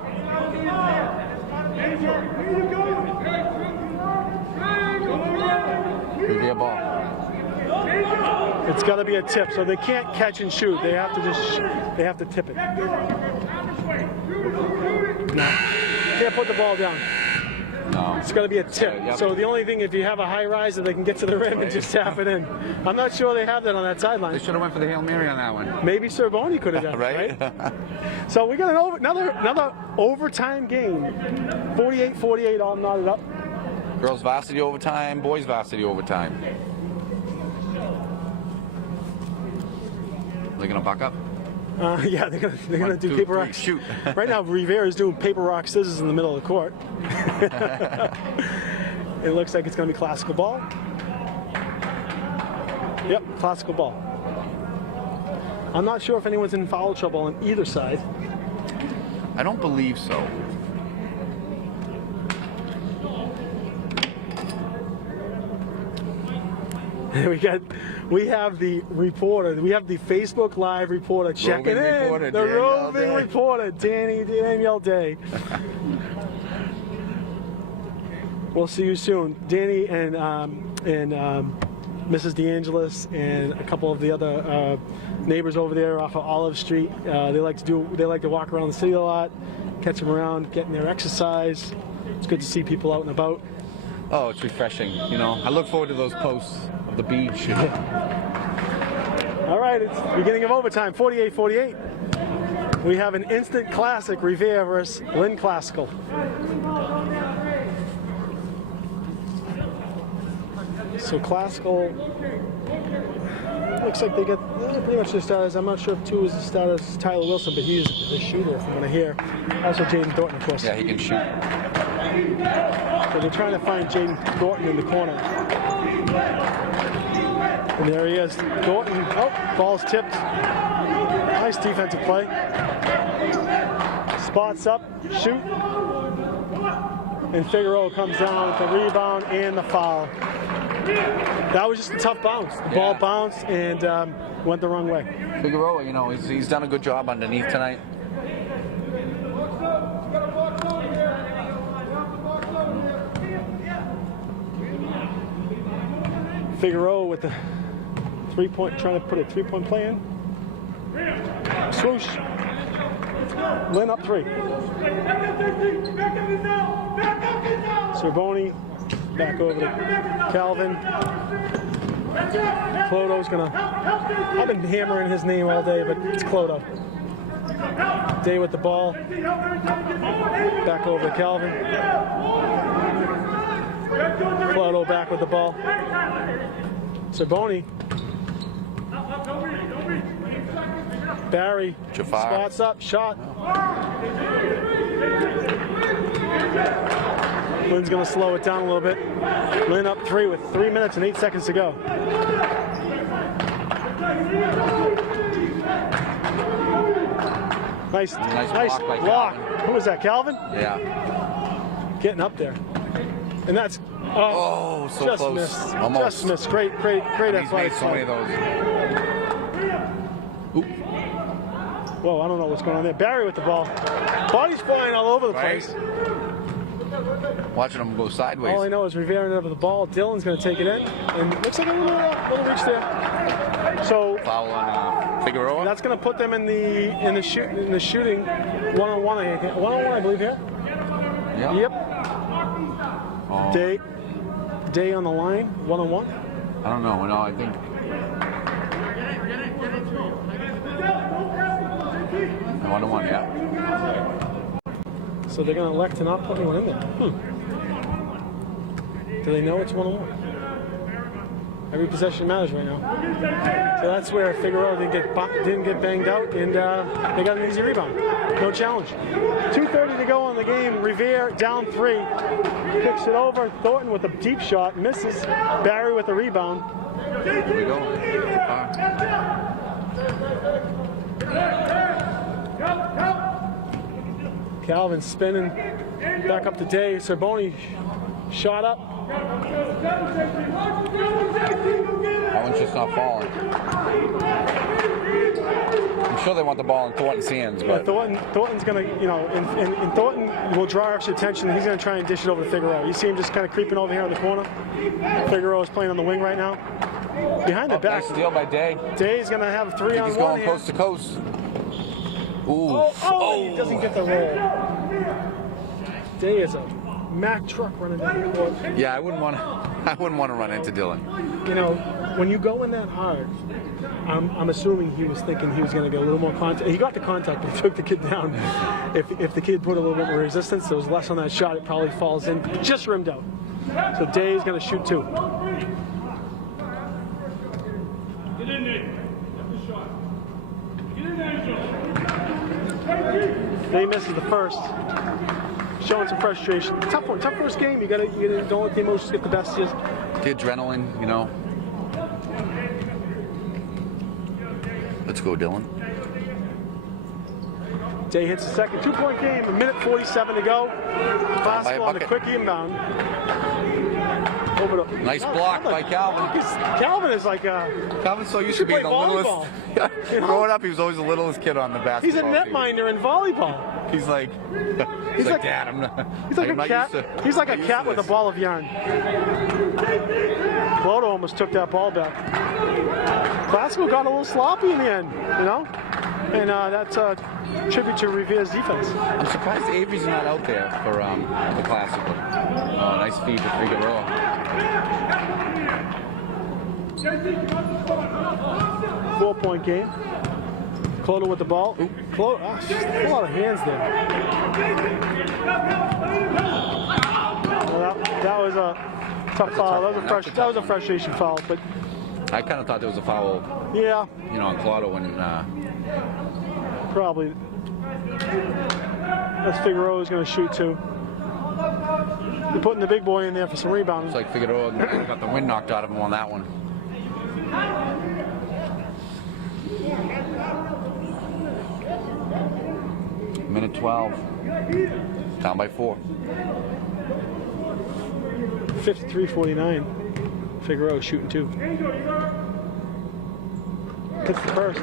Revere ball. It's got to be a tip, so they can't catch and shoot. They have to they have to tip it. No, can't put the ball down. No. It's got to be a tip. Yep. So the only thing, if you have a high riser, they can get to the rim and just tap it in. I'm not sure they have that on that sideline. They should have went for the Hail Mary on that one. Maybe Sorboni could have done it, right? So we got another overtime game. 48-48, all knotted up. Girls varsity overtime, boys varsity overtime. They're gonna buck up. Yeah, they're gonna 1, do 2, paper 3, rock. shoot. Right now, Revere is doing paper rock scissors in the middle of the court. It looks like it's gonna be classical ball. Yep, classical ball. I'm not sure if anyone's in foul trouble on either side. I don't believe so. We have the reporter. We have the Facebook Live reporter checking in. Reporter, the Danielle roving Day. reporter, Danielle Day. We'll see you soon, Danny and Mrs. DeAngelis and a couple of the other neighbors over there off of Olive Street. They like to walk around the city a lot, catch them around, getting their exercise. It's good to see people out and about. Oh, it's refreshing. You know, I look forward to those posts of the beach. All right, it's the beginning of overtime, 48-48. We have an instant classic, Revere versus Lynn Classical. So Classical, looks like they get pretty much the starters. I'm not sure if 2 is the starters, Tyler Wilson, but he's the shooter from what I hear. Also Jaden Thornton, of course. Yeah, he can shoot. So they're trying to find Jaden Thornton in the corner. And there he is. Thornton, ball's tipped. Nice defensive play. Spots up, shoot. And Figueroa comes down with the rebound and the foul. That was just a tough bounce. The ball bounced and went the wrong way. Figueroa, you know, he's done a good job underneath tonight. Figueroa with the three-point, trying to put a three-point play in. Swoosh. Lynn up 3. Sorboni back over to Calvin. Clodo's gonna. I've been hammering his name all day, but it's Clodo. Day with the ball. Back over to Calvin. Clodo back with the ball. Sorboni. Barry. Jafar. Spots up. Shot. Lynn's going to slow it down a little bit. Lynn up 3 with 3 minutes and 8 seconds to go. Nice block by block. Calvin. Who was that, Calvin? Yeah. Getting up there. And that's Oh, so just close. missed. Almost. Just missed. Great He's made athletic so many play. of those. Oop. Whoa, I don't know what's going on there. Barry with the ball. Body's flying all over the Right. place. watching them go sideways. All I know is Revere ended up with the ball. Dylan's going to take it in, and it looks like a little reach there. So foul on Figueroa. That's going to put them in the shooting 1-on-1. I believe here. Yeah. Yep. Oh. Day on the line, 1-on-1. I don't know. No, I think. 1-on-1, yeah. So they're going to elect to not put anyone in there. Do they know it's 1-on-1? Every possession matters right now. So that's where Figueroa didn't get banged out, and they got an easy rebound. No challenge. 2:30 to go on the game. Revere down 3. Kicks it over. Thornton with a deep shot. Misses. Barry with a rebound. Here we go. Calvin spinning back up to Day. Cerboni shot up. That one's just not falling. I'm sure they want the ball in Thornton's hands, but Thornton's going to, and Thornton will draw extra attention. He's going to try and dish it over to Figueroa. You see him just kind of creeping over here in the corner. Figueroa is playing on the wing right now. Behind the back. Nice steal by Day. Day's going to have a 3-on-1. He's going here. coast to coast. Ooh. He doesn't get the roll. Day is a Mack truck running down the court. Yeah, I wouldn't want to run into Dylan. When you go in that hard, I'm assuming he was thinking he was going to get a little more contact. He got the contact, but he took the kid down. If the kid put a little bit more resistance, there was less on that shot. It probably falls in, just rimmed out. So Day is going to shoot 2. Get in there. That's the shot. Get in there, Joe. Day misses the first. Showing some frustration. Tough one. Tough first game. You gotta don't let the emotions get the best of you. The adrenaline, Let's go, Dylan. Day hits the second 2-point game. 1:47 to go. Basketball on the quick inbound. Over to, Nice block by Calvin. Calvin is like Calvin's so used to being the littlest. Growing up, he was always the littlest kid on the basketball he's a team. netminder in volleyball. He's like Dad, I'm not. He's like I'm a not cat. used to, He's like a used cat to with a this. ball of yarn. Cloto almost took that ball back. Classical got a little sloppy in the end, and that's a tribute to Revere's defense. I'm surprised Avery's not out there for the Classical. Oh, nice feed to Figueroa. 4-point game. Cloto with the ball. Cloto, a lot of hands there. Well, that was a tough foul. That was a frustration foul, but I kind of thought there was a foul. yeah, On Cloto when. probably. That's Figueroa is going to shoot 2. They're putting the big boy in there for some rebounding. It's like Figueroa got the wind knocked out of him on that one. Minute 12. Down by 4. 53-49. Figueroa shooting 2. Hits the first.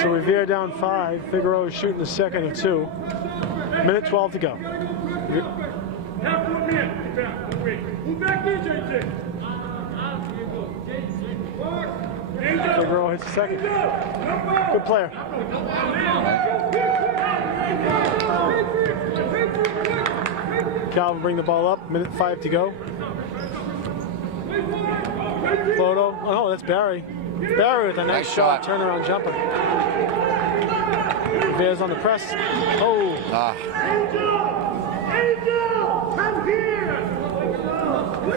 So Revere down 5. Figueroa is shooting the second of 2. Minute 12 to go. Figueroa hits the second. Good player. Calvin bring the ball up. Minute 5 to go. Cloto. Oh no, that's Barry. Barry with a nice shot. Turnaround jumper. Bears on the press. Oh.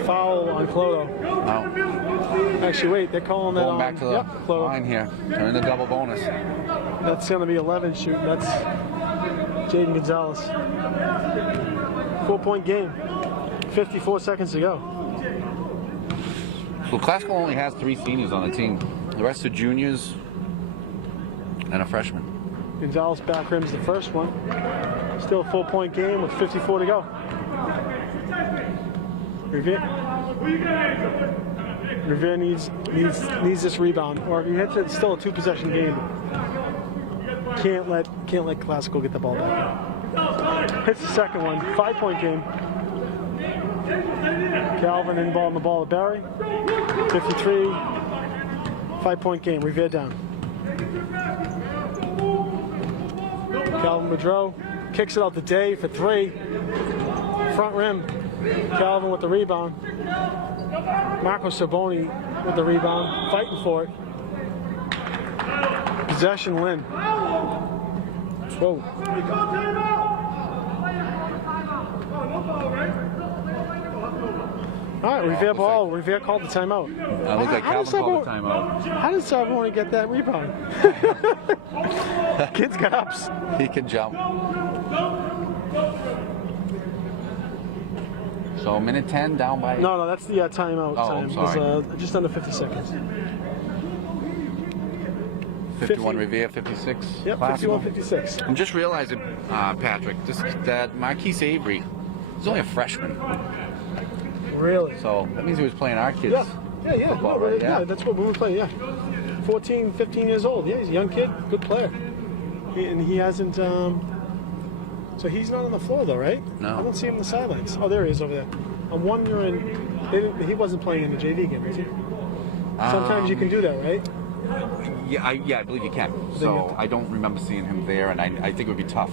Foul on Cloto. No. Actually, wait, they're calling that Going on. back to the Cloto. line here. Turn the double bonus. That's going to be 11 shooting. That's Jaden Gonzalez. 4-point game. 54 seconds to go. So Classical only has 3 seniors on the team. The rest are juniors and a freshman. Gonzalez back rims the first one. Still a 4-point game with 54 to go. Revere. Revere needs this rebound, or if he hits it, it's still a 2-possession game. Can't let Classical get the ball back. Hits the second one. 5-point game. Calvin inbounding the ball to Barry. 53. 5-point game. Revere down. Calvin Boudreau kicks it out to Day for 3. Front rim. Calvin with the rebound. Marco Saboni with the rebound. Fighting for it. Possession, Lynn. Whoa. All right, Revere ball. Revere called the timeout. Looks like Calvin called the timeout. How did Saboni get that rebound? Kid's got ups. He can jump. So minute 10 down by. No, that's the timeout time. I'm sorry. It was just under 50 seconds. 51 Revere, 56. Yep, Classical. 51-56. I'm just realizing, Patrick, that Marquis Avery is only a freshman. Really? So that means he was playing our kids. Yeah. Football, No, right? yeah, that's what we were playing. Yeah, 14, 15 years old. Yeah, he's a young kid, good player. He hasn't. So he's not on the floor though, right? No. I don't see him on the sidelines. Oh, there he is over there. I'm wondering. He wasn't playing in the JV game, was he? Sometimes you can do that, right? Yeah, I believe you can. So I don't remember seeing him there, and I think it would be tough,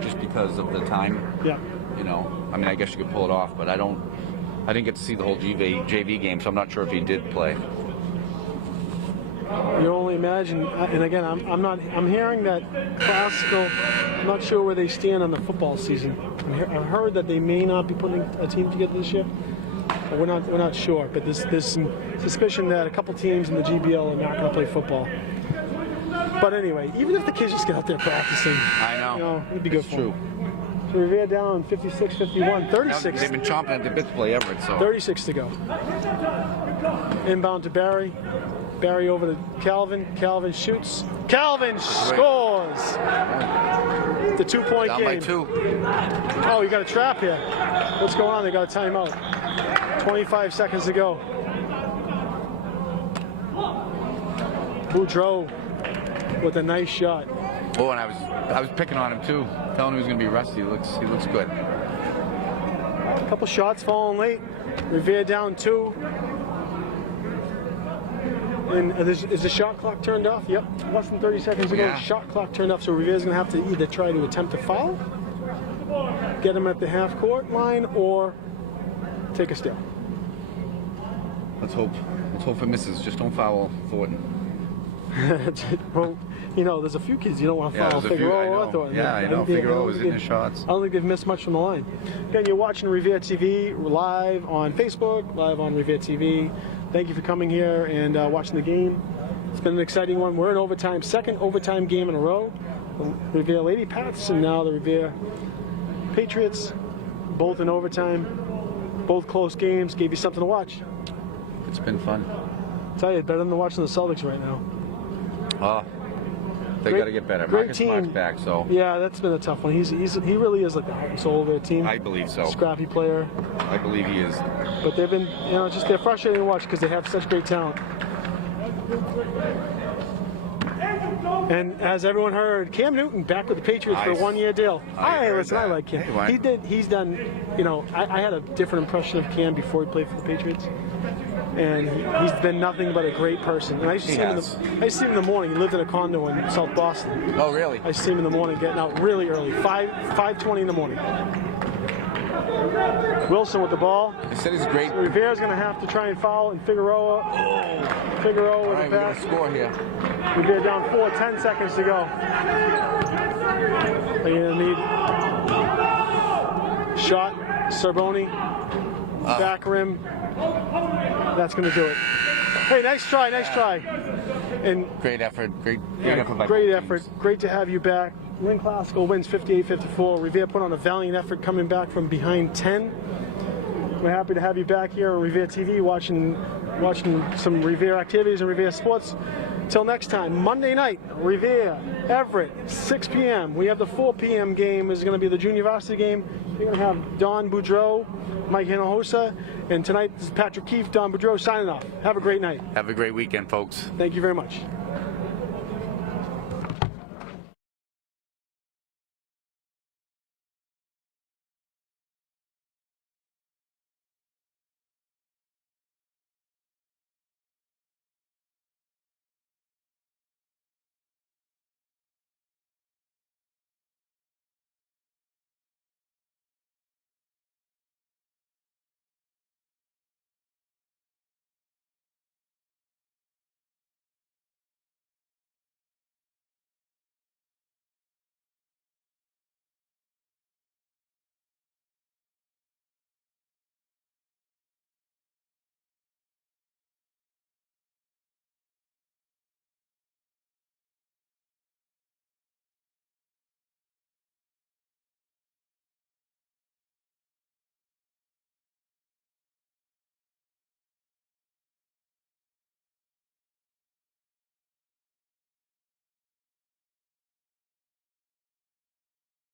just because of the time. Yeah. You know, I mean, I guess you could pull it off, but I didn't get to see the whole JV game, so I'm not sure if he did play. You only imagine, and again, I'm hearing that Classical. I'm not sure where they stand on the football season. I heard that they may not be putting a team together this year. But we're not sure. But there's some suspicion that a couple teams in the GBL are not going to play football. But anyway, even if the kids just get out there practicing, I know. You know, it'd be good It's for true. them. So Revere down 56-51, 36. They've been chomping at the bit to play Everett, so. 36 to go. Inbound to Barry. Barry over to Calvin. Calvin shoots. Calvin scores! The 2-point Down game. by 2. Oh, you got a trap here. What's going on? They got a timeout. 25 seconds to go. Boudreau with a nice shot. Oh, and I was picking on him too, telling him he was going to be rusty. He looks good. A couple shots falling late. Revere down 2. And is the shot clock turned off? Yep. Less than 30 seconds ago, Yeah. shot clock turned off. So Revere's going to have to either try to attempt to foul, get him at the half-court line, or take a steal. Let's hope it misses. Just don't foul Thornton. Well, you know, there's a few kids you don't want to Yeah, foul. there's a few, Figueroa I or know. Thornton. Yeah, I know. Figueroa was hitting his shots. I don't think they've missed much from the line. Again, you're watching Revere TV live on Facebook, live on Revere TV. Thank you for coming here and watching the game. It's been an exciting one. We're in overtime, second overtime game in a row. The Revere Lady Pats and now the Revere Patriots, both in overtime, both close games. Gave you something to watch. It's been fun. I tell you, better than watching the Celtics right now. Oh, they got to get better. Great Marcus team. Smart's back, so. Yeah, that's been a tough one. He really is like the heart and soul of their team. I believe so. Scrappy player. I believe he is. But they've been, they're frustrating to watch because they have such great talent. And as everyone heard, Cam Newton back with the Patriots for a Nice. 1-year deal. I heard Listen, I that. like Cam. Hey, why? He's done, I had a different impression of Cam before he played for the Patriots. And he's been nothing but a great person. And I used to see him in the morning. He lived in a condo in South Boston. Oh, really? I used to see him in the morning getting out really early, 5:20 in the morning. Wilson with the ball. They said he's great. Revere's going to have to try and foul, and Figueroa All with right, a we got a pass. score here. Revere down 4, 10 seconds to go. They're going to need shot, Sarboni, back rim. That's going to do it. Hey, nice try. And Great effort. Great effort by great both effort. teams. Great to have you back. Lynn Classical wins 58-54. Revere put on a valiant effort coming back from behind 10. We're happy to have you back here on Revere TV watching some Revere activities and Revere sports. Till next time, Monday night, Revere, Everett, 6 p.m. We have the 4 p.m. game is going to be the junior varsity game. You're going to have Don Boudreau, Mike Hinojosa, And tonight, this is Patrick Keefe, Don Boudreau signing off. Have a great night. Have a great weekend, folks. Thank you very much.